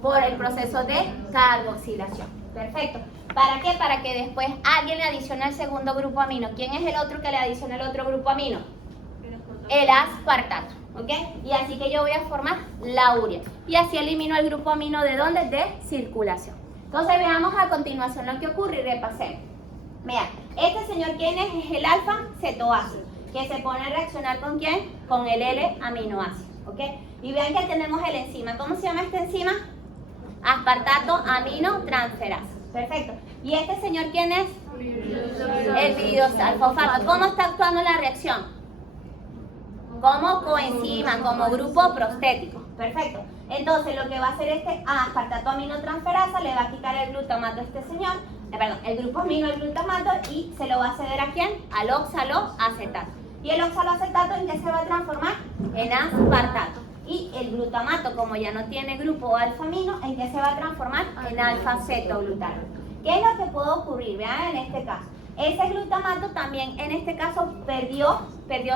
Por el proceso de carboxilación. Perfecto. ¿Para qué? Para que después alguien le adicione el segundo grupo amino. ¿Quién es el otro que le adiciona el otro grupo amino? El aspartato. ¿Ok? Y así que yo voy a formar la urea. Y así elimino el grupo amino ¿de dónde? De circulación. Entonces veamos a continuación lo que ocurre y repasemos. Vean, este señor, ¿quién es? Es el alfa-cetoácido, que se pone a reaccionar ¿con quién? Con el L-aminoácido, ¿ok? Y vean que tenemos el enzima. ¿Cómo se llama esta enzima? Aspartato aminotransferasa. Perfecto. ¿Y este señor quién es? El piridosalfosfato. ¿Cómo está actuando la reacción? Como coenzima, como grupo prostético. Perfecto. Entonces lo que va a hacer este aspartato aminotransferasa le va a quitar el glutamato a este señor, el grupo amino, el glutamato, y se lo va a ceder ¿a quién? Al oxaloacetato. ¿Y el oxaloacetato en qué se va a transformar? En aspartato. Y el glutamato, como ya no tiene grupo alfa-amino, ¿en qué se va a transformar? En alfa-cetoglutarato. ¿Qué es lo que puede ocurrir? Vean en este caso. Ese glutamato también en este caso perdió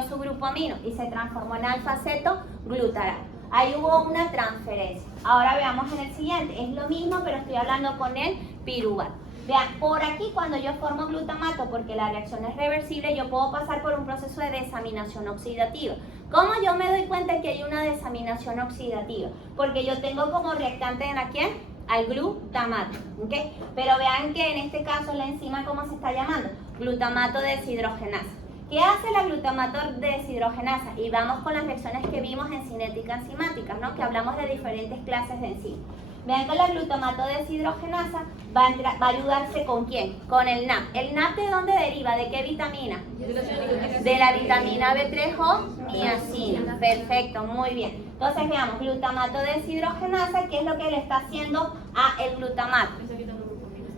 su grupo amino y se transformó en alfa-cetoglutarato. Ahí hubo una transferencia. Ahora veamos en el siguiente. Es lo mismo, pero estoy hablando con el piruvato. Vean, por aquí cuando yo formo glutamato, porque la reacción es reversible, yo puedo pasar por un proceso de desaminación oxidativa. ¿Cómo yo me doy cuenta que hay una desaminación oxidativa? Porque yo tengo como reactante ¿en a quién? Al glutamato, ¿ok? Pero vean que en este caso la enzima, ¿cómo se está llamando? Glutamato deshidrogenasa. ¿Qué hace la glutamato deshidrogenasa? Y vamos con las reacciones que vimos en cinética enzimática, ¿no? Que hablamos de diferentes clases de enzimas. Vean que la glutamato deshidrogenasa va a ayudarse ¿con quién? Con el NAP. ¿El NAP de dónde deriva? ¿De qué vitamina? De la vitamina B3 o niacina. Perfecto, muy bien. Entonces veamos, glutamato deshidrogenasa, ¿qué es lo que le está haciendo a el glutamato?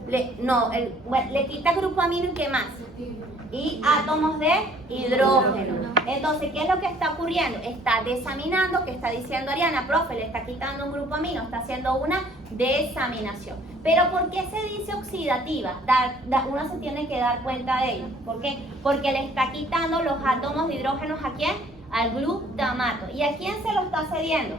Le quita grupo amino y ¿qué más? Y átomos de hidrógeno. Entonces, ¿qué es lo que está ocurriendo? Está desaminando, que está diciendo Ariana, profe, le está quitando un grupo amino, está haciendo una desaminación. Pero ¿por qué se dice oxidativa? Uno se tiene que dar cuenta de ello. ¿Por qué? Porque le está quitando los átomos de hidrógeno ¿a quién? Al glutamato. ¿Y a quién se lo está cediendo?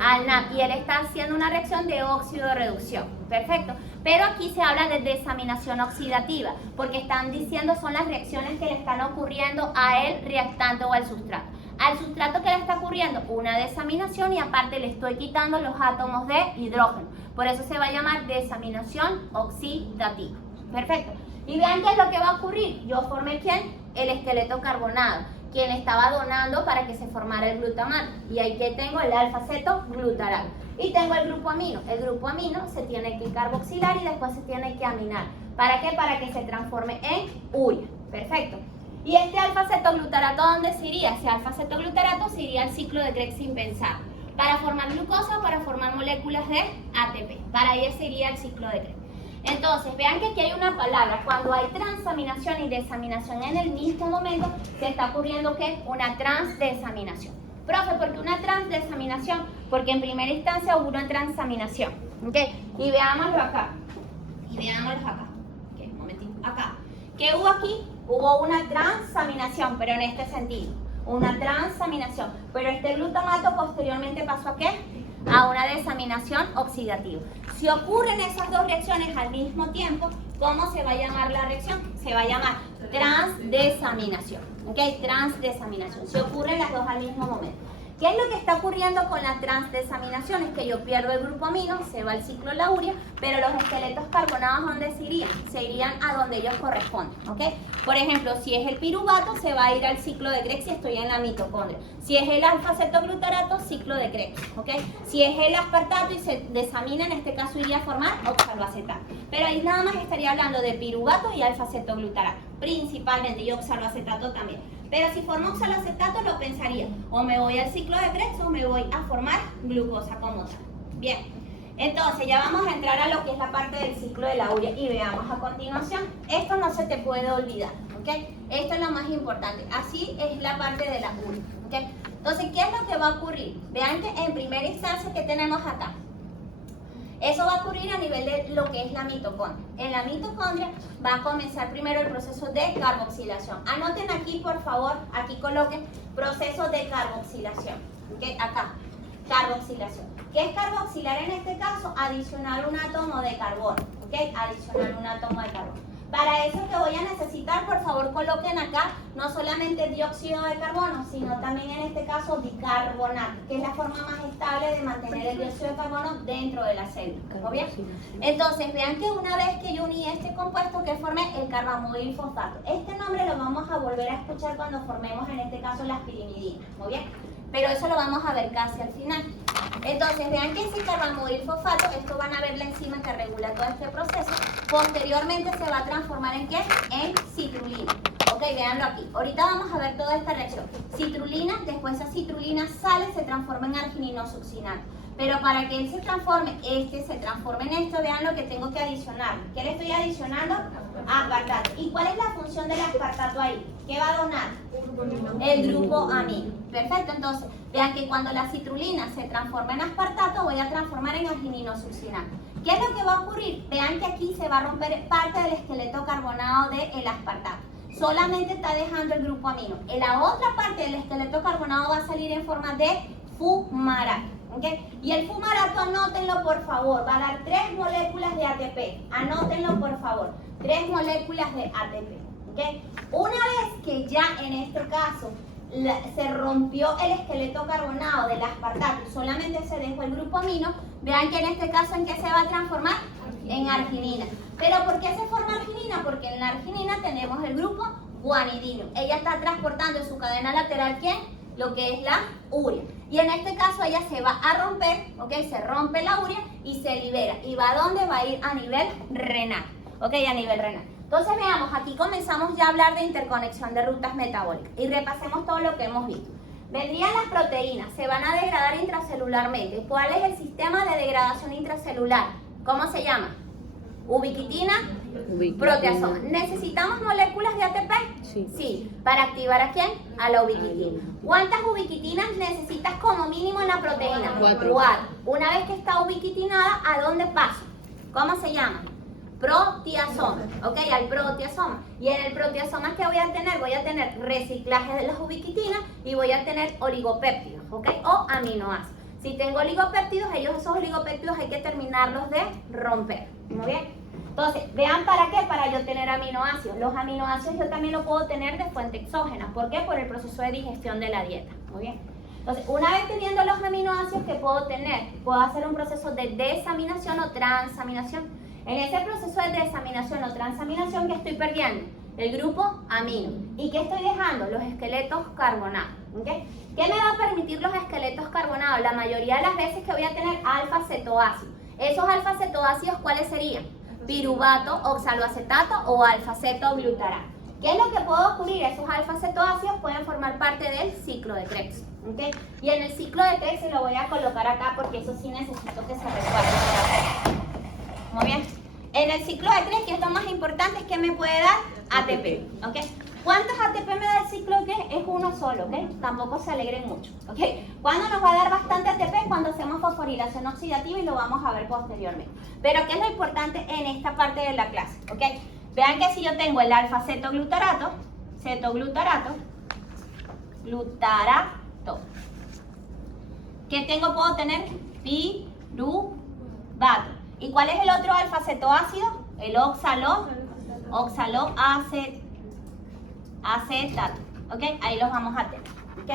Al NAP. Y él está haciendo una reacción de óxido de reducción. Perfecto. Pero aquí se habla de desaminación oxidativa, porque están diciendo son las reacciones que le están ocurriendo a el reactante o al sustrato. Al sustrato que le está ocurriendo una desaminación y aparte le estoy quitando los átomos de hidrógeno. Por eso se va a llamar desaminación oxidativa. Perfecto. Y vean qué es lo que va a ocurrir. Yo formé ¿quién? El esqueleto carbonado, quien estaba donando para que se formara el glutamato. Y ahí que tengo el alfa-cetoglutarato. Y tengo el grupo amino. El grupo amino se tiene que carboxilar y después se tiene que aminar. ¿Para qué? Para que se transforme en urea. Perfecto. ¿Y este alfa-cetoglutarato dónde se iría? Ese alfa-cetoglutarato se iría al ciclo de Krebs sin pensar. ¿Para formar glucosa o para formar moléculas de ATP? Para ahí sería el ciclo de Krebs. Entonces, vean que aquí hay una palabra. Cuando hay transaminación y desaminación en el mismo momento, se está ocurriendo ¿qué? Una transdesaminación. Profe, ¿por qué una transdesaminación? Porque en primera instancia hubo una transaminación. ¿Ok? Y veámoslo acá. Ok, un momentito. Acá. ¿Qué hubo aquí? Hubo una transaminación, pero en este sentido. Una transaminación. Pero este glutamato posteriormente pasó ¿a qué? A una desaminación oxidativa. Si ocurren esas dos reacciones al mismo tiempo, ¿cómo se va a llamar la reacción? Se va a llamar transdesaminación. ¿Ok? Transdesaminación. Si ocurren las dos al mismo momento. ¿Qué es lo que está ocurriendo con la transdesaminación? Es que yo pierdo el grupo amino, se va el ciclo de la urea, pero los esqueletos carbonados, ¿dónde se irían? Se irían a donde ellos corresponden, ¿ok? Por ejemplo, si es el piruvato, se va a ir al ciclo de Krebs si estoy en la mitocondria. Si es el alfa-cetoglutarato, ciclo de Krebs, ¿ok? Si es el aspartato y se desamina, en este caso iría a formar oxaloacetato. Pero ahí nada más estaría hablando de piruvato y alfa-cetoglutarato, principalmente, y oxaloacetato también. Pero si formo oxaloacetato lo pensaría, o me voy al ciclo de Krebs o me voy a formar glucosa como tal. Bien, entonces ya vamos a entrar a lo que es la parte del ciclo de la urea y veamos a continuación. Esto no se te puede olvidar, ¿ok? Esto es lo más importante. Así es la parte de la urea, ¿ok? Entonces, ¿qué es lo que va a ocurrir? Vean que en primera instancia, ¿qué tenemos acá? Eso va a ocurrir a nivel de lo que es la mitocondria. En la mitocondria va a comenzar primero el proceso de carboxilación. Anoten aquí, por favor, aquí coloquen proceso de carboxilación. ¿Okay? Acá, carboxilación. ¿Qué es carboxilar en este caso? Adicionar un átomo de carbono. ¿Okay? Adicionar un átomo de carbono. Para eso que voy a necesitar, por favor, coloquen acá no solamente dióxido de carbono, sino también en este caso bicarbonato, que es la forma más estable de mantener el dióxido de carbono dentro de la célula. ¿Está bien? Entonces, vean que una vez que yo uní este compuesto, que formé el carbamidil fosfato. Este nombre lo vamos a volver a escuchar cuando formemos en este caso las pirimidina. ¿Muy bien? Pero eso lo vamos a ver casi al final. Entonces, vean que ese carbamidil fosfato, esto van a ver la enzima que regula todo este proceso, posteriormente se va a transformar ¿en qué? En citrulina. Ok, véanlo aquí. Ahorita vamos a ver toda esta reacción. Citrulina, después esa citrulina sale, se transforma en argininosuccinato. Pero para que él se transforme en esto, vean lo que tengo que adicionar. ¿Qué le estoy adicionando? Aspartato. ¿Y cuál es la función del aspartato ahí? ¿Qué va a donar? El grupo amino. Perfecto, entonces, vean que cuando la citrulina se transforma en aspartato, voy a transformar en argininosuccinato. ¿Qué es lo que va a ocurrir? Vean que aquí se va a romper parte del esqueleto carbonado del aspartato. Solamente está dejando el grupo amino. En la otra parte del esqueleto carbonado va a salir en forma de fumarato. ¿Okay? Y el fumarato, anótenlo por favor, va a dar 3 moléculas de ATP. Anótenlo por favor, 3 moléculas de ATP. ¿Okay? Una vez que ya en este caso se rompió el esqueleto carbonado del aspartato y solamente se dejó el grupo amino, vean que en este caso ¿en qué se va a transformar? En arginina. ¿Pero por qué se forma arginina? Porque en la arginina tenemos el grupo guanidino. Ella está transportando en su cadena lateral ¿quién? Lo que es la urea. Y en este caso ella se va a romper, ¿ok? Se rompe la urea y se libera. ¿Y va a dónde? Va a ir a nivel renal, ¿ok? A nivel renal. Entonces veamos, aquí comenzamos ya a hablar de interconexión de rutas metabólicas. Y repasemos todo lo que hemos visto. Vendrían las proteínas, se van a degradar intracelularmente. ¿Cuál es el sistema de degradación intracelular? ¿Cómo se llama? Ubiquitina, proteasoma. ¿Necesitamos moléculas de ATP? Sí. ¿Para activar a quién? A la ubiquitina. ¿Cuántas ubiquitinas necesitas como mínimo en la proteína? 4. Una vez que está ubiquitinada, ¿a dónde pasa? ¿Cómo se llama? Proteasoma. ¿Ok? Al proteasoma. Y en el proteasoma, ¿qué voy a tener? Voy a tener reciclaje de las ubiquitinas y voy a tener oligopéptidos, ¿ok? O aminoácidos. Si tengo oligopéptidos, esos oligopéptidos hay que terminarlos de romper. ¿Muy bien? Entonces, vean para qué, para yo tener aminoácidos. Los aminoácidos yo también los puedo tener de fuente exógena. ¿Por qué? Por el proceso de digestión de la dieta. Muy bien. Entonces, una vez teniendo los aminoácidos que puedo tener, puedo hacer un proceso de desaminación o transaminación. En ese proceso de desaminación o transaminación, ¿qué estoy perdiendo? El grupo amino. ¿Y qué estoy dejando? Los esqueletos carbonados. ¿Okay? ¿Qué me va a permitir los esqueletos carbonados? La mayoría de las veces que voy a tener alfa-cetoácidos. ¿Esos alfa-cetoácidos cuáles serían? Piruvato, oxaloacetato o alfa-cetoglutarato. ¿Qué ¿Qué es lo que puede ocurrir? Esos alfa-cetoácidos pueden formar parte del ciclo de Krebs. ¿Okay? Y en el ciclo de Krebs se lo voy a colocar acá porque eso sí necesito que se recuerde. Muy bien. En el ciclo de Krebs, que es lo más importante, es que me puede dar ATP. ¿Okay? ¿Cuántos ATP me da el ciclo de Krebs? Es uno solo, ¿ok? Tampoco se alegren mucho, ¿ok? ¿Cuándo nos va a dar bastante ATP? Cuando hacemos fosforilación oxidativa y lo vamos a ver posteriormente. Pero ¿qué es lo importante en esta parte de la clase? ¿Ok? Vean que si yo tengo el alfa-cetoglutarato, glutarato, ¿qué tengo? Puedo tener piruvato. ¿Y cuál es el otro alfa-cetoácido? El oxaloacetato, ¿ok? Ahí los vamos a tener, ¿ok?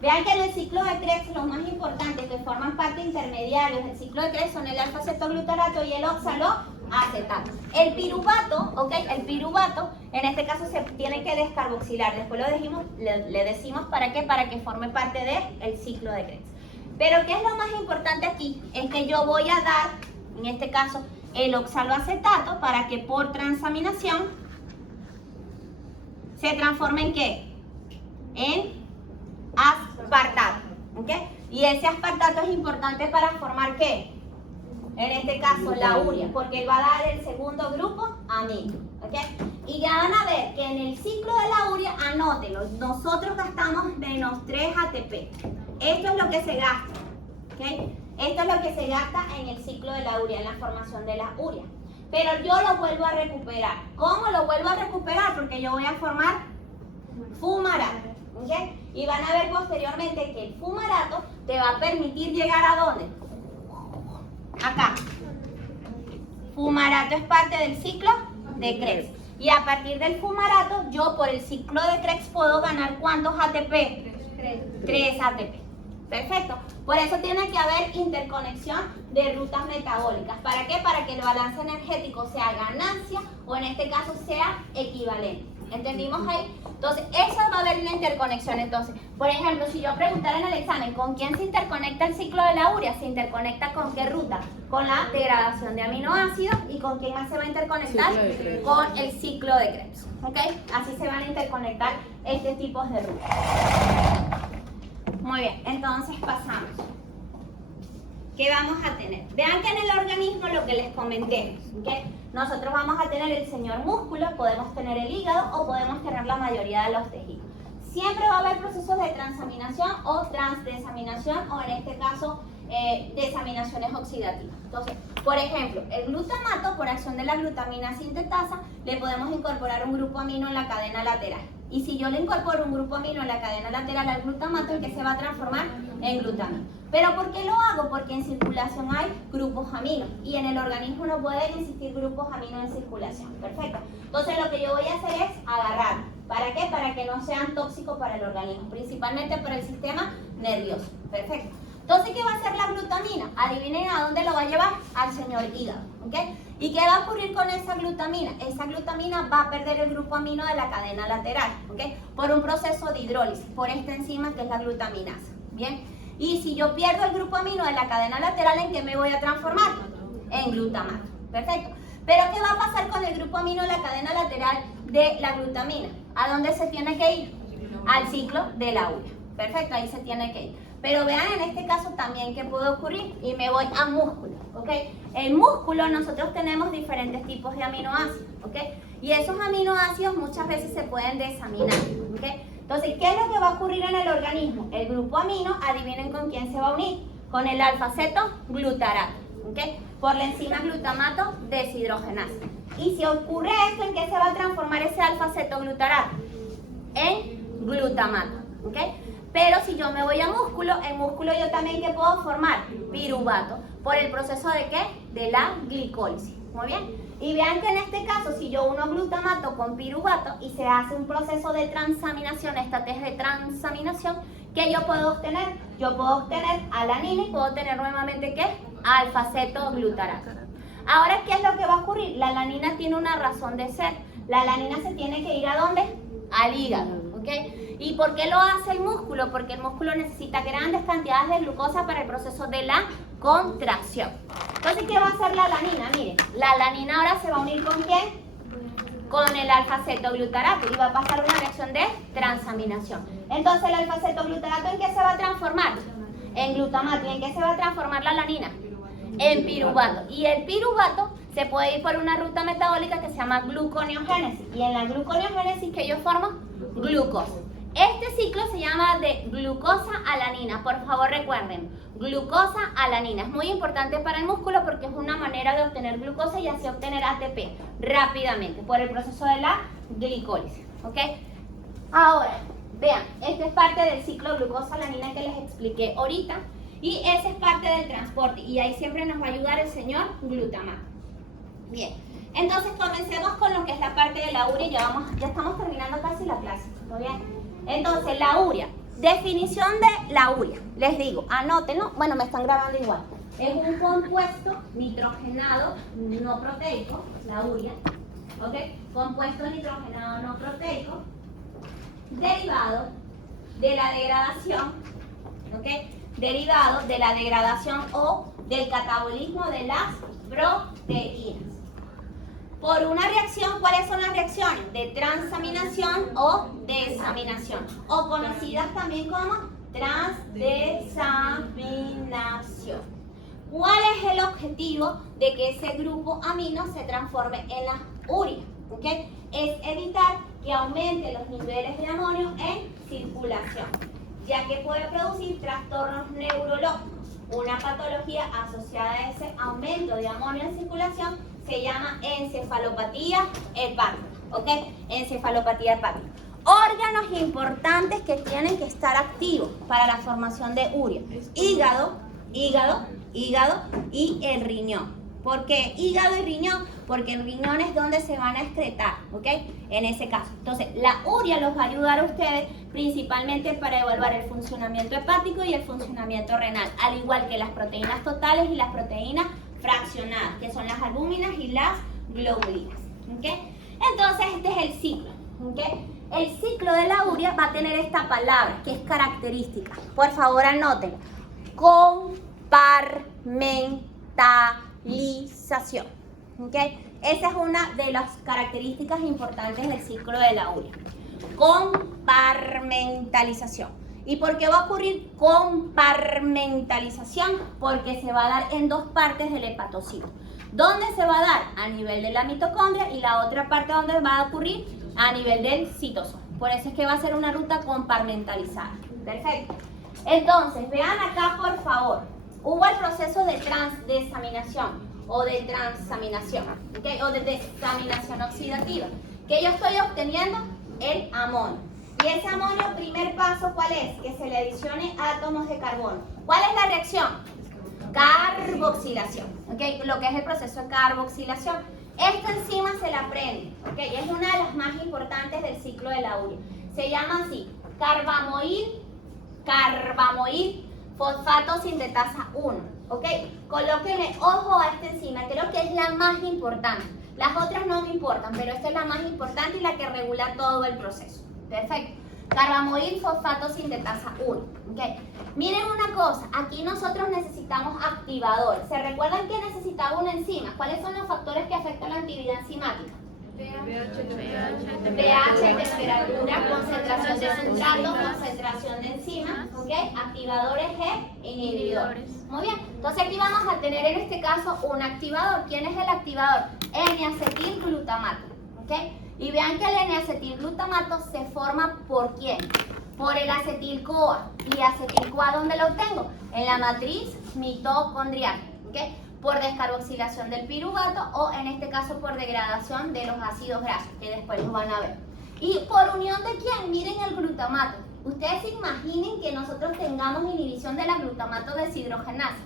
Vean que en el ciclo de Krebs los más importantes que forman parte intermediarios del ciclo de Krebs son el alfa-cetoglutarato y el oxaloacetato. El piruvato, ¿ok? El piruvato, en este caso se tiene que descarboxilar. Después le decimos ¿para qué? Para que forme parte del ciclo de Krebs. Pero ¿qué es lo más importante aquí? Es que yo voy a dar, en este caso, el oxaloacetato para que por transaminación se transforme en ¿qué? En aspartato, ¿ok? Y ese aspartato es importante para formar ¿qué? En este caso la urea, porque él va a dar el segundo grupo amino, ¿ok? Y ya van a ver que en el ciclo de la urea, anótenlo, nosotros gastamos menos 3 ATP. Esto es lo que se gasta, ¿ok? Esto es lo que se gasta en el ciclo de la urea, en la formación de la urea. Pero yo lo vuelvo a recuperar. ¿Cómo lo vuelvo a recuperar? Porque yo voy a formar fumarato, ¿ok? Y van a ver posteriormente que el fumarato te va a permitir llegar ¿a dónde? Acá. Fumarato es parte del ciclo de Krebs. Y a partir del fumarato, yo por el ciclo de Krebs puedo ganar ¿cuántos ATP? 3 ATP. Perfecto. Por eso tiene que haber interconexión de rutas metabólicas. ¿Para qué? Para que el balance energético sea ganancia o en este caso sea equivalente. ¿Entendimos ahí? Entonces, eso va a haber una interconexión. Entonces, por ejemplo, si yo preguntara en el examen ¿con quién se interconecta el ciclo de la urea? ¿Se interconecta con qué ruta? Con la degradación de aminoácidos. ¿Y con quién más se va a interconectar? Con el ciclo de Krebs. ¿Ok? Así se van a interconectar este tipo de rutas. Muy bien, entonces pasamos. ¿Qué vamos a tener? Vean que en el organismo lo que les comenté, ¿okay? Nosotros vamos a tener el señor músculo, podemos tener el hígado o podemos tener la mayoría de los tejidos. Siempre va a haber procesos de transaminación o transdesaminación o en este caso desaminaciones oxidativas. Entonces, por ejemplo, el glutamato por acción de la glutamina sintetasa le podemos incorporar un grupo amino en la cadena lateral. Y si yo le incorporo un grupo amino en la cadena lateral al glutamato, ¿en qué se va a transformar? En glutamina. ¿Pero por qué lo hago? Porque en circulación hay grupos aminos y en el organismo no pueden existir grupos aminos en circulación. Perfecto. Entonces lo que yo voy a hacer es agarrar. ¿Para qué? Para que no sean tóxicos para el organismo, principalmente para el sistema nervioso. Perfecto. Entonces, ¿qué va a hacer la glutamina? Adivinen a dónde lo va a llevar, al señor hígado, ¿ok? ¿Y qué va a ocurrir con esa glutamina? Esa glutamina va a perder el grupo amino de la cadena lateral, ¿ok? Por un proceso de hidrólisis, por esta enzima que es la glutaminasa, ¿bien? Y si yo pierdo el grupo amino de la cadena lateral, ¿en qué me voy a transformar? En glutamato, perfecto. Pero ¿qué va a pasar con el grupo amino de la cadena lateral de la glutamina? ¿A dónde se tiene que ir? Al ciclo de la urea, perfecto, ahí se tiene que ir. Pero vean en este caso también qué puede ocurrir y me voy a músculo, ¿ok? En músculo nosotros tenemos diferentes tipos de aminoácidos, ¿ok? Y esos aminoácidos muchas veces se pueden desaminar, ¿ok? Entonces, ¿qué es lo que va a ocurrir en el organismo? El grupo amino, adivinen con quién se va a unir, con el alfa-cetoglutarato, ¿ok? Por la enzima glutamato deshidrogenasa. Y si ocurre esto, ¿en qué se va a transformar ese alfa-cetoglutarato? En glutamato, ¿ok? Pero si yo me voy a músculo, en músculo yo también ¿qué puedo formar? Piruvato. ¿Por el proceso de qué? De la glicólisis. Muy bien. Y vean que en este caso, si yo uno glutamato con piruvato y se hace un proceso de transaminación, esta test de transaminación, ¿qué yo puedo obtener? Yo puedo obtener alanina y puedo obtener nuevamente ¿qué? Alfa-cetoglutarato. Ahora, ¿qué es lo que va a ocurrir? La alanina tiene una razón de ser. La alanina se tiene que ir ¿a dónde? Al hígado, ¿ok? ¿Y por qué lo hace el músculo? Porque el músculo necesita grandes cantidades de glucosa para el proceso de la contracción. Entonces, ¿qué va a hacer la alanina? Miren, la alanina ahora se va a unir ¿con quién? con el alfa-cetoglutarato y va a pasar una reacción de transaminación. Entonces el alfa-cetoglutarato, ¿en qué se va a transformar? En glutamato. ¿Y en qué se va a transformar la alanina? En piruvato. Y el piruvato se puede ir por una ruta metabólica que se llama gluconeogénesis. Y en la gluconeogénesis, ¿qué yo formo? Glucosa. Este ciclo se llama de glucosa-alanina. Por favor, recuerden, glucosa-alanina. Es muy importante para el músculo porque es una manera de obtener glucosa y así obtener ATP rápidamente por el proceso de la glicólisis. ¿Ok? Ahora, vean, esta es parte del ciclo glucosa-alanina que les expliqué ahorita. Y esa es parte del transporte. Y ahí siempre nos va a ayudar el señor glutamato. Bien. Entonces, comencemos con lo que es la parte de la urea. Ya estamos terminando casi la clase. ¿Todo bien? Entonces, la urea. Definición de la urea. Les digo, anótenlo. Bueno, me están grabando igual. Es un compuesto nitrogenado no proteico, la urea. ¿Ok? Compuesto nitrogenado no proteico derivado de la degradación. ¿Ok? Derivado de la degradación o del catabolismo de las proteínas. Por una reacción, ¿cuáles son las reacciones? De transaminación o desaminación, o conocidas también como transdesaminación. ¿Cuál es el objetivo de que ese grupo amino se transforme en la urea? ¿Okay? Es evitar que aumente los niveles de amonio en circulación, ya que puede producir trastornos neurológicos. Una patología asociada a ese aumento de amonio en circulación se llama encefalopatía hepática, ¿ok? Encefalopatía hepática. Órganos importantes que tienen que estar activos para la formación de urea: hígado y el riñón. ¿Por qué hígado y riñón? Porque el riñón es donde se van a excretar, ¿ok? En ese caso. Entonces, la urea los va a ayudar a ustedes principalmente para evaluar el funcionamiento hepático y el funcionamiento renal, al igual que las proteínas totales y las proteínas fraccionadas, que son las albúminas y las globulinas, ¿ok? Entonces, este es el ciclo, ¿ok? El ciclo de la urea va a tener esta palabra, que es característica. Por favor, anoten. Comparmentalización, ¿ok? Esa es una de las características importantes del ciclo de la urea. Comparmentalización. ¿Y por qué va a ocurrir comparmentalización? Porque se va a dar en dos partes del hepatocito. ¿Dónde se va a dar? A nivel de la mitocondria, y la otra parte donde va a ocurrir a nivel del citosol. Por eso es que va a ser una ruta comparmentalizada. Perfecto. Entonces, vean acá, por favor. Hubo el proceso de transdesaminación o de transaminación, ¿okay? O de desaminación oxidativa. ¿Qué yo estoy obteniendo? El amonio. Y ese amonio, primer paso, ¿cuál es? Que se le adicione átomos de carbono. ¿Cuál es la reacción? Carboxilación, ¿ok? Lo que es el proceso de carboxilación. Esta enzima se la aprende, ¿ok? Es una de las más importantes del ciclo de la urea. Se llama así, carbamoil fosfato sintetasa 1, ¿ok? Colóquenle ojo a esta enzima, creo que es la más importante. Las otras no me importan, pero esta es la más importante y la que regula todo el proceso. Perfecto. Carbamoil fosfato sintetasa 1. ¿Okay? Miren una cosa, aquí nosotros necesitamos activadores. ¿Se recuerdan que necesitaba una enzima? ¿Cuáles son los factores que afectan la actividad enzimática? pH, temperatura, concentración de sustrato, concentración de enzimas, ¿okay? Activadores e inhibidores. Muy bien, entonces aquí vamos a tener en este caso un activador. ¿Quién es el activador? N-acetilglutamato, ¿okay? Y vean que el N-acetilglutamato se forma ¿por quién? Por el acetil-CoA. ¿Y acetil-CoA dónde lo obtengo? En la matriz mitocondrial, ¿okay? Por descarboxilación del piruvato o en este caso por degradación de los ácidos grasos, que después los van a ver. ¿Y por unión de quién? Miren el glutamato. Ustedes se imaginen que nosotros tengamos inhibición de la glutamato deshidrogenasa.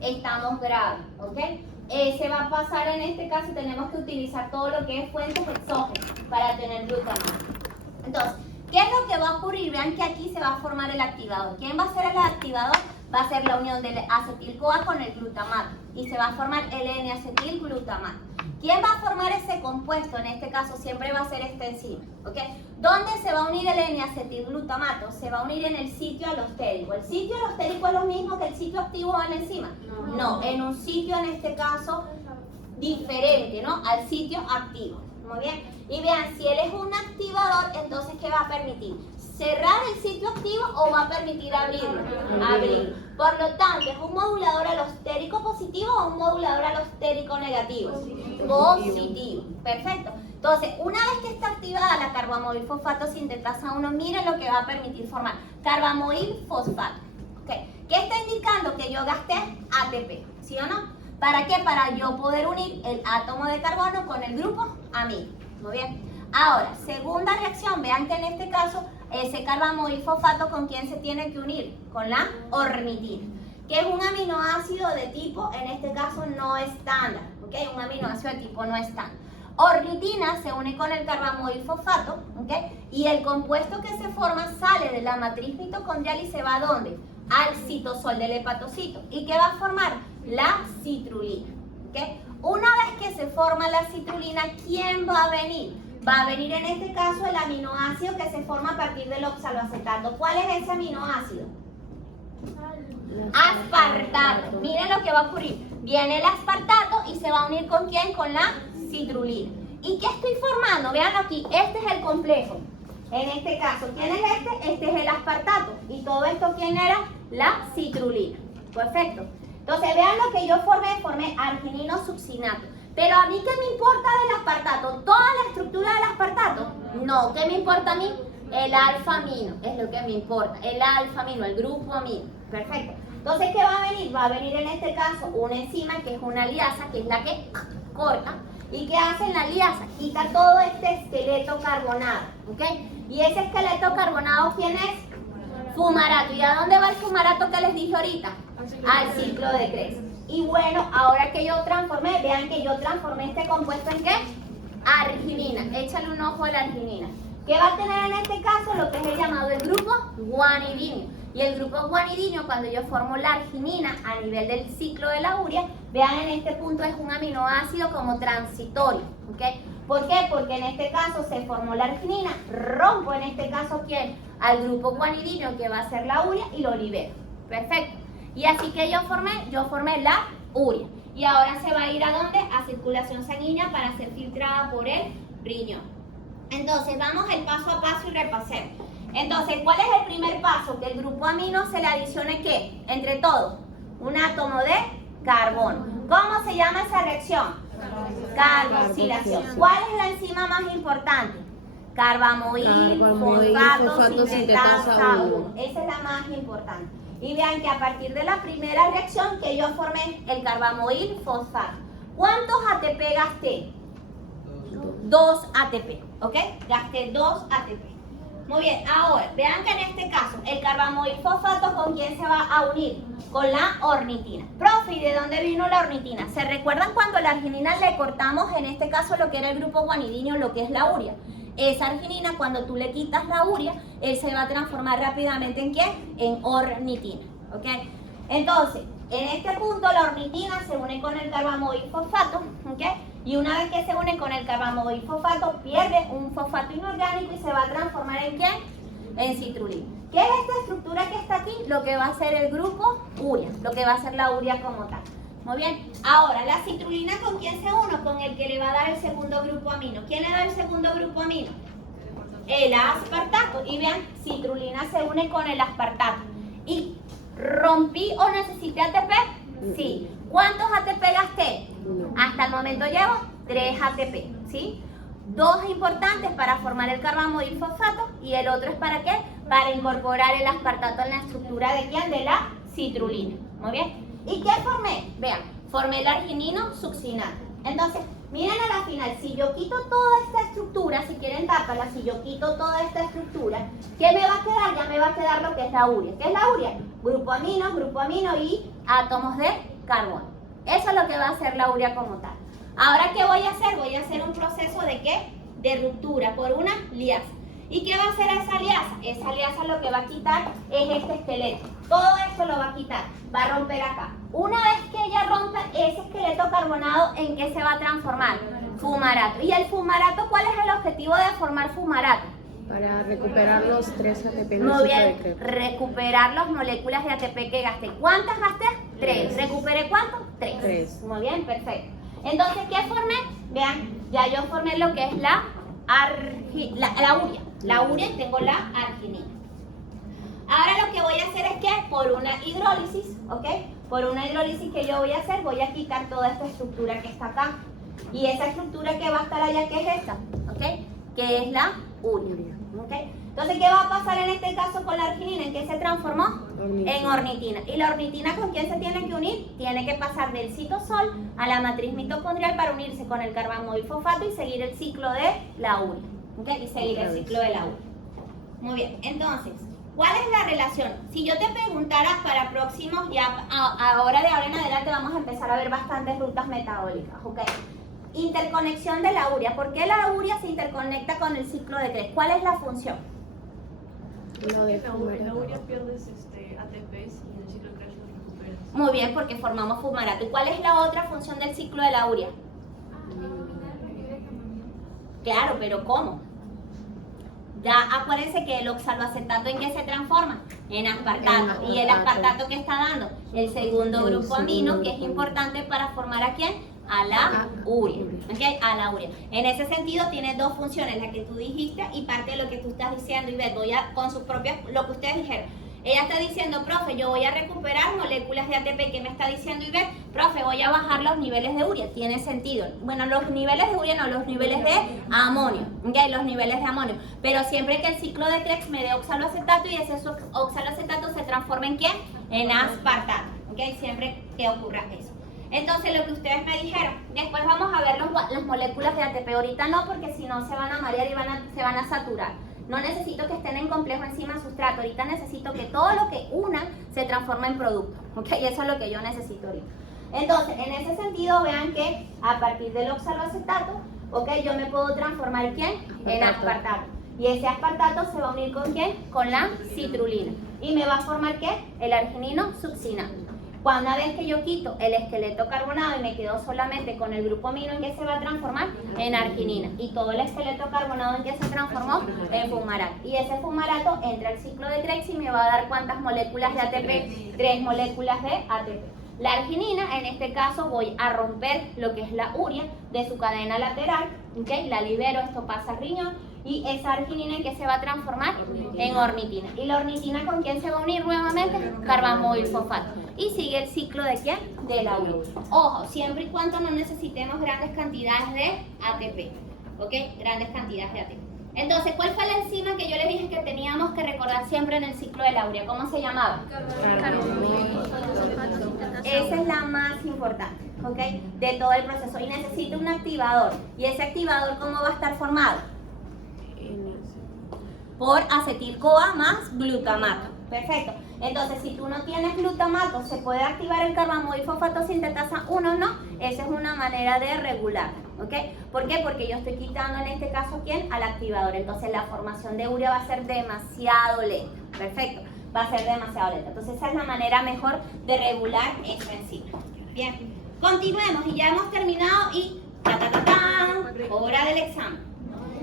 Estamos graves, ¿ok? Se va a pasar en este caso, tenemos que utilizar todo lo que es fuentes exógenas para tener glutamato. Entonces, ¿qué es lo que va a ocurrir? Vean que aquí se va a formar el activador. ¿Quién va a ser el activador? Va a ser la unión del acetil-CoA con el glutamato y se va a formar el N-acetilglutamato. ¿Quién va a formar ese compuesto? En este caso siempre va a ser esta enzima, ¿ok? ¿Dónde se va a unir el N-acetilglutamato? Se va a unir en el sitio alostérico. ¿El sitio alostérico es lo mismo que el sitio activo de la enzima? No, en un sitio en este caso diferente, ¿no? Al sitio activo, Muy bien. Y vean, si él es un activador, entonces ¿qué va a permitir? ¿Cerrar el sitio activo o va a permitir abrirlo? Abrir. Por lo tanto, ¿es un modulador alostérico positivo o un modulador alostérico negativo? Positivo. Perfecto. Entonces, una vez que está activada la carbamoil fosfato sintetasa 1, miren lo que va a permitir formar. Carbamoil fosfato. ¿Okay? ¿Qué está indicando? Que yo gasté ATP, ¿sí o no? ¿Para qué? Para yo poder unir el átomo de carbono con el grupo amino. Muy bien. Ahora, segunda reacción, vean que en este caso, ese carbamoil fosfato, ¿con quién se tiene que unir? Con la ornitina, que es un aminoácido de tipo, en este caso, no estándar. ¿Ok? Un aminoácido de tipo no estándar. Ornitina se une con el carbamoil fosfato, ¿ok? Y el compuesto que se forma sale de la matriz mitocondrial y se va ¿a dónde? Al citosol del hepatocito. ¿Y qué va a formar? La citrulina, ¿ok? Una vez que se forma la citrulina, ¿quién va a venir? Va a venir en este caso el aminoácido que se forma a partir del oxaloacetato. ¿Cuál es ese aminoácido? Aspartato. Miren lo que va a ocurrir. Viene el aspartato y se va a unir ¿con quién? Con la citrulina. ¿Y qué estoy formando? Veanlo aquí. Este es el complejo. En este caso, ¿quién es este? Este es el aspartato. ¿Y todo esto quién era? La citrulina. Perfecto. Entonces, vean lo que yo formé arginino succinato. Pero a mí, ¿qué me importa del aspartato? ¿Toda la estructura del aspartato? No, ¿qué me importa a mí? El alfa-amino, es lo que me importa. El alfa-amino, el grupo amino. Perfecto. Entonces, ¿qué va a venir? Va a venir en este caso una enzima que es una liasa, que es la que corta. ¿Y qué hace en la liasa? Quita todo este esqueleto carbonado, ¿ok? ¿Y ese esqueleto carbonado quién es? Fumarato. ¿Y a dónde va el fumarato que les dije ahorita? Al ciclo de Krebs. Y bueno, ahora que yo transformé, vean que yo transformé este compuesto en ¿qué? Arginina. Échale un ojo a la arginina. ¿Qué va a tener en este caso? Lo que es el llamado el grupo guanidinio. Y el grupo guanidinio, cuando yo formo la arginina a nivel del ciclo de la urea, vean en este punto es un aminoácido como transitorio, ¿ok? ¿Por qué? Porque en este caso se formó la arginina, rompo en este caso ¿quién? Al grupo guanidinio que va a ser la urea y lo libero. Perfecto. Y así que yo formé la urea. Y ahora se va a ir ¿a dónde? A circulación sanguínea para ser filtrada por el riñón. Entonces vamos el paso a paso y repasemos. Entonces, ¿cuál es el primer paso? Que el grupo amino se le adicione ¿qué? Entre todos, un átomo de carbono. ¿Cómo se llama esa reacción? Carboxilación. ¿Cuál es la enzima más importante? Carbamoil fosfato sintetasa 1. Esa es la más importante. Y vean que a partir de la primera reacción que yo formé el carbamoil fosfato, ¿cuántos ATP gasté? 2 ATP, ¿ok? Gasté 2 ATP. Muy bien, ahora, vean que en este caso, el carbamoil fosfato, ¿con quién se va a unir? Con la ornitina. Profe, ¿y de dónde vino la ornitina? ¿Se recuerdan cuando la arginina le cortamos, en este caso, lo que era el grupo guanidinio, lo que es la urea? Esa arginina, cuando tú le quitas la urea, él se va a transformar rápidamente ¿en qué? En ornitina, ¿ok? Entonces, en este punto, la ornitina se une con el carbamoil fosfato, ¿ok? Y una vez que se une con el carbamoil fosfato, pierde un fosfato inorgánico y se va a transformar ¿en qué? En citrulina. ¿Qué es esta estructura que está aquí? Lo que va a ser el grupo urea, lo que va a ser la urea como tal. Muy bien. Ahora, la citrulina, ¿con quién se une? Con el que le va a dar el segundo grupo amino. ¿Quién le da el segundo grupo amino? El aspartato. Y vean, citrulina se une con el aspartato. ¿Y rompí o necesité ATP? Sí. ¿Cuántos ATP gasté? Hasta el momento llevo 3 ATP, ¿sí? 2 importantes para formar el carbamoil fosfato y el otro es ¿para qué? Para incorporar el aspartato en la estructura de ¿quién? De la citrulina. Muy bien. ¿Y qué formé? Vean, formé el arginino succinato. Entonces, miren a la final, si yo quito toda esta estructura, si quieren tápala, si yo quito toda esta estructura, ¿qué me va a quedar? Ya me va a quedar lo que es la urea. ¿Qué es la urea? Grupo amino y átomos de carbono. Eso es lo que va a hacer la urea como tal. Ahora, ¿qué voy a hacer? Voy a hacer un proceso de ¿qué? De ruptura por una liasa. ¿Y qué va a hacer esa liasa? Esa liasa lo que va a quitar es este esqueleto. Todo esto lo va a quitar, va a romper acá. Una vez que ella rompe ese esqueleto carbonado, ¿en qué se va a transformar? Fumarato. ¿Y el fumarato cuál es el objetivo de formar fumarato? Para recuperar los 3 ATP del Muy ciclo de bien, Krebs. recuperar las moléculas de ATP que gasté. ¿Cuántas gasté? 3. ¿Recuperé cuánto? 3. 3. Muy bien, perfecto. Entonces, ¿qué formé? Vean, ya yo formé lo que es la urea. La urea y tengo la arginina. Ahora lo que voy a hacer es que por una hidrólisis, ¿ok? Por una hidrólisis que yo voy a hacer, voy a quitar toda esta estructura que está acá. Y esa estructura que va a estar allá, ¿qué es esta? ¿Ok? Que es la urea. ¿Ok? Entonces, ¿qué va a pasar en este caso con la arginina? ¿En qué se transformó? En ornitina. ¿Y la ornitina con quién se tiene que unir? Tiene que pasar del citosol a la matriz mitocondrial para unirse con el carbamoil fosfato y seguir el ciclo de la urea. ¿Ok? Y seguir el ciclo de la urea. Muy bien, entonces, ¿cuál es la relación? Si yo te preguntara para próximos, ya ahora en adelante vamos a empezar a ver bastantes rutas metabólicas, ¿ok? Interconexión de la urea. ¿Por qué la urea se interconecta con el ciclo de Krebs? ¿Cuál es la función? Lo de La urea pierdes ATPs y en el ciclo de Krebs lo recuperas. Muy bien, porque formamos fumarato. ¿Y cuál es la otra función del ciclo de la urea? Claro, pero ¿cómo? Ya acuérdense que el oxaloacetato ¿en qué se transforma? En aspartato. ¿Y el aspartato qué está dando? El segundo grupo amino, que es importante para formar ¿a quién? A la urea. ¿Ok? A la urea. En ese sentido tiene dos funciones, la que tú dijiste y parte de lo que tú estás diciendo. Y ves, voy a, con sus propias, lo que ustedes dijeron. Ella está diciendo, profe, yo voy a recuperar moléculas de ATP. ¿Qué me está diciendo Ivette? Profe, voy a bajar los niveles de urea. Tiene sentido. Bueno, los niveles de urea no, los niveles de amonio. ¿Okay? Los niveles de amonio. Pero siempre que el ciclo de Krebs me dé oxaloacetato y ese oxaloacetato se transforma ¿en quién? En aspartato. ¿Okay? Siempre que ocurra eso. Entonces, lo que ustedes me dijeron, después vamos a ver las moléculas de ATP. Ahorita no, porque si no se van a marear y se van a saturar. No necesito que estén en complejo enzima sustrato. Ahorita necesito que todo lo que unan se transforme en producto. ¿Ok? Y eso es lo que yo necesito ahorita. Entonces, en ese sentido, vean que a partir del oxaloacetato, ¿ok? Yo me puedo transformar ¿quién? En aspartato. Y ese aspartato se va a unir ¿con quién? Con la citrulina. ¿Y me va a formar qué? El arginino succinato. Una vez que yo quito el esqueleto carbonado y me quedo solamente con el grupo amino, ¿en qué se va a transformar? En arginina. Y todo el esqueleto carbonado ¿en qué se transformó? En fumarato. Y ese fumarato entra al ciclo de Krebs y me va a dar ¿cuántas moléculas de ATP? 3 moléculas de ATP. La arginina, en este caso, voy a romper lo que es la urea de su cadena lateral, ¿okay? La libero, esto pasa al riñón, y esa arginina ¿en qué se va a transformar? En ornitina. ¿Y la ornitina con quién se va a unir nuevamente? Carbamoil fosfato. Y sigue el ciclo ¿de quién? De la urea. Ojo, siempre y cuando no necesitemos grandes cantidades de ATP, ¿ok? Grandes cantidades de ATP. Entonces, ¿cuál fue la enzima que yo les dije que teníamos que recordar siempre en el ciclo de la urea? ¿Cómo se llamaba? Esa es la más importante, ¿ok? De todo el proceso. Y necesito un activador. ¿Y ese activador cómo va a estar formado? Por acetil-CoA más glutamato. Perfecto. Entonces, si tú no tienes glutamato, ¿se puede activar el carbamoil fosfato sintetasa 1 o no? Esa es una manera de regular, ¿ok? ¿Por qué? Porque yo estoy quitando en este caso, ¿quién? Al activador. Entonces, la formación de urea va a ser demasiado lenta. Perfecto. Va a ser demasiado lenta. Entonces, esa es la manera mejor de regular esta enzima. Bien. Continuemos y ya hemos terminado y hora del examen.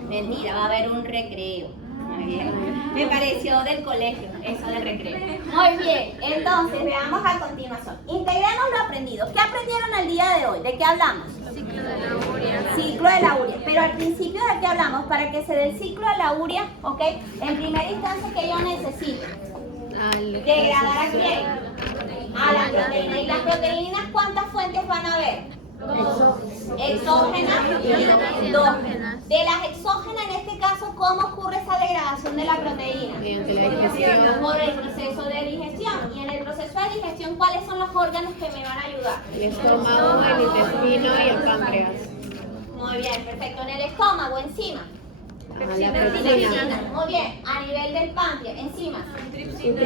Mentira, va a haber un recreo. Muy bien. Me pareció del colegio, eso del recreo. Muy bien, entonces veamos a continuación. Integremos lo aprendido. ¿Qué aprendieron el día de hoy? ¿De qué hablamos? Ciclo de la urea. Ciclo de la urea. Pero al principio ¿de qué hablamos? Para que se dé el ciclo de la urea, ¿ok? En primera instancia, ¿qué yo necesito? ¿Degradar a quién? A la proteína. ¿Y las proteínas cuántas fuentes van a haber? Exógenas y endógenas. De las exógenas, en este caso, ¿cómo ocurre esa degradación de la proteína? Mediante la digestión. Por el proceso de digestión. Y en el proceso de digestión, ¿cuáles son los órganos que me van a ayudar? El estómago, el intestino y el páncreas. Muy bien, perfecto. En el estómago, encima. La pepsina. Muy bien. A nivel del páncreas, enzimas. Tripsina,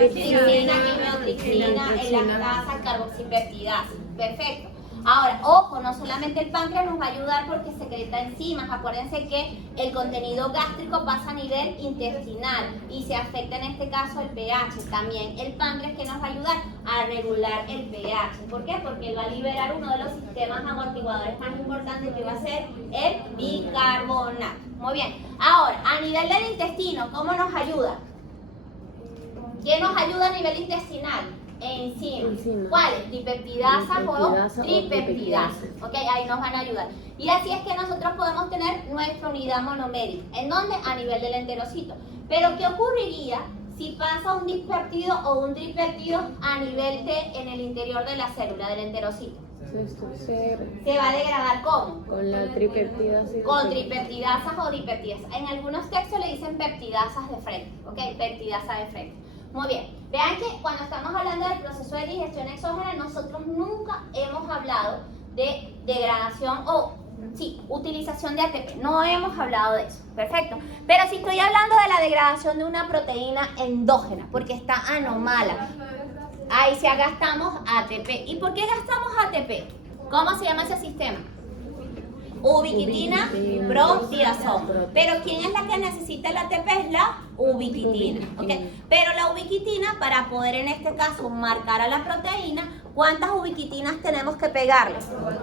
Tripsina, elastasa, carboxipeptidasa. Perfecto. Ahora, ojo, no solamente el páncreas nos va a ayudar porque secreta enzimas. Acuérdense que el contenido gástrico pasa a nivel intestinal y se afecta en este caso el pH. También el páncreas que nos va a ayudar a regular el pH. ¿Por qué? Porque él va a liberar uno de los sistemas amortiguadores más importantes que va a ser el bicarbonato. Muy bien. Ahora, a nivel del intestino, ¿cómo nos ayuda? ¿Quién nos ayuda a nivel intestinal? enzimas. Enzimas. ¿Cuáles? Dipeptidasas o Dipeptidasa o tripeptidasas. tripeptidasa. Ok, ahí nos van a ayudar. Y así es que nosotros podemos tener nuestra unidad monomérica. ¿En dónde? A nivel del enterocito. Pero ¿qué ocurriría si pasa un dispeptido o un tripeptido a nivel en el interior de la célula del enterocito? Esto Se va a degradar ¿cómo? con la tripeptidasa. Con tripeptidasas o dipeptidasas. En algunos textos le dicen peptidasas de frente, ¿ok? Peptidasa de frente. Muy bien. Vean que cuando estamos hablando del proceso de digestión exógena, nosotros nunca hemos hablado de degradación o, sí, utilización de ATP. No hemos hablado de eso. Perfecto. Pero si estoy hablando de la degradación de una proteína endógena, porque está anomala, ahí sí gastamos ATP. ¿Y por qué gastamos ATP? ¿Cómo se llama ese sistema? Ubiquitina, proteasoma. Pero ¿quién es la que necesita el ATP? Es la ubiquitina. ¿Okay? Pero la ubiquitina, para poder en este caso marcar a la proteína, ¿cuántas ubiquitinas tenemos que pegarle?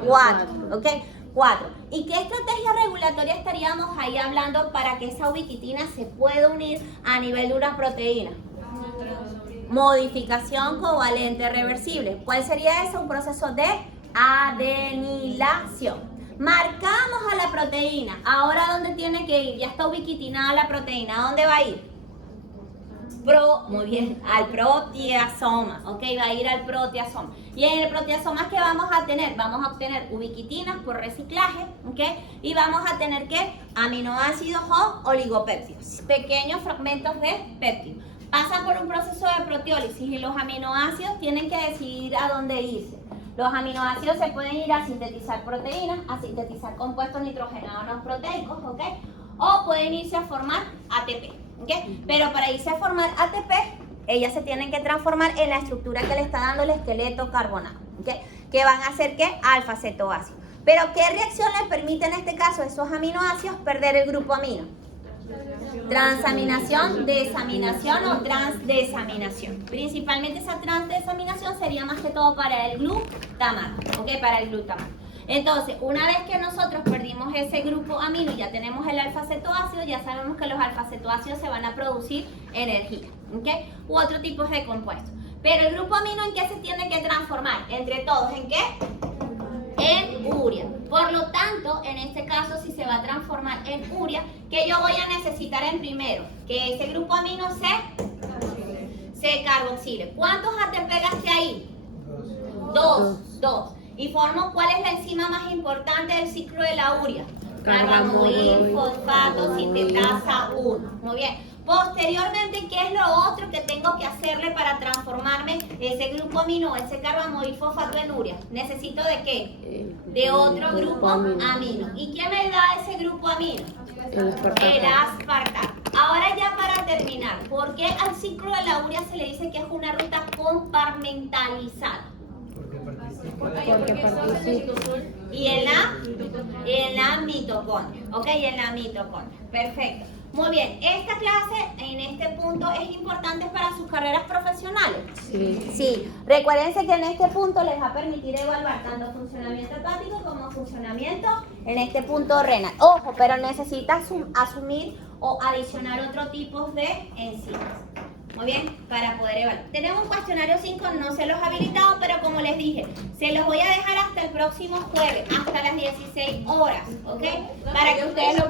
4. ¿Ok? 4. ¿Y qué estrategia regulatoria estaríamos ahí hablando para que esa ubiquitina se pueda unir a nivel de una proteína? Modificación covalente reversible. ¿Cuál sería eso? Un proceso de adenilación. Marcamos a la proteína. Ahora, ¿dónde tiene que ir? Ya está ubiquitinada la proteína. ¿A dónde va a ir? Muy bien, al proteasoma. Ok, va a ir al proteasoma. Y en el proteasoma, ¿qué vamos a tener? Vamos a obtener ubiquitinas por reciclaje. Ok, y vamos a tener ¿qué? Aminoácidos o oligopéptidos. Pequeños fragmentos de péptidos. Pasan por un proceso de proteólisis y los aminoácidos tienen que decidir a dónde irse. Los aminoácidos se pueden ir a sintetizar proteínas, a sintetizar compuestos nitrogenados no proteicos, ¿ok? O pueden irse a formar ATP, ¿ok? Pero para irse a formar ATP, ellas se tienen que transformar en la estructura que le está dando el esqueleto carbonado, ¿ok? Que van a hacer ¿qué? Alfa-cetoácido. Pero ¿qué reacción le permite en este caso a esos aminoácidos perder el grupo amino? Transaminación, desaminación o transdesaminación. Principalmente esa transdesaminación sería más que todo para el glutamato, ¿ok? Para el glutamato. Entonces, una vez que nosotros perdimos ese grupo amino y ya tenemos el alfa-cetoácido, ya sabemos que los alfa-cetoácidos se van a producir energía, ¿ok? U otro tipo de compuestos. Pero el grupo amino, ¿en qué se tiene que transformar? Entre todos, ¿en qué? En urea. Por lo tanto, en este caso, si se va a transformar en urea, ¿qué yo voy a necesitar en primero? Que ese grupo amino se carboxile. ¿Cuántos ATP gasté ahí? 2. Y formo, ¿cuál es la enzima más importante del ciclo de la urea? Carbamoil, fosfato, sintetasa 1. Muy bien. Posteriormente, ¿qué es lo otro que tengo que hacerle para transformarme ese grupo amino, ese carbamoil fosfato en urea? ¿Necesito de qué? De otro grupo amino. ¿Y qué me da ese grupo amino? El aspartato. Ahora ya para terminar, ¿por qué al ciclo de la urea se le dice que es una ruta compartimentalizada? Porque participa. Y en la mitocondria, ¿ok? En la mitocondria, perfecto. Muy bien, esta clase en este punto es importante para sus carreras profesionales. Sí. Sí, recuérdense que en este punto les va a permitir evaluar tanto funcionamiento hepático como funcionamiento en este punto renal. Ojo, pero necesita asumir o adicionar otro tipo de enzimas. Muy bien, para poder evaluar. Tenemos un cuestionario 5, no se los he habilitado, pero como les dije, se los voy a dejar hasta el próximo jueves, hasta las 16 horas, ¿ok? Para que ustedes lo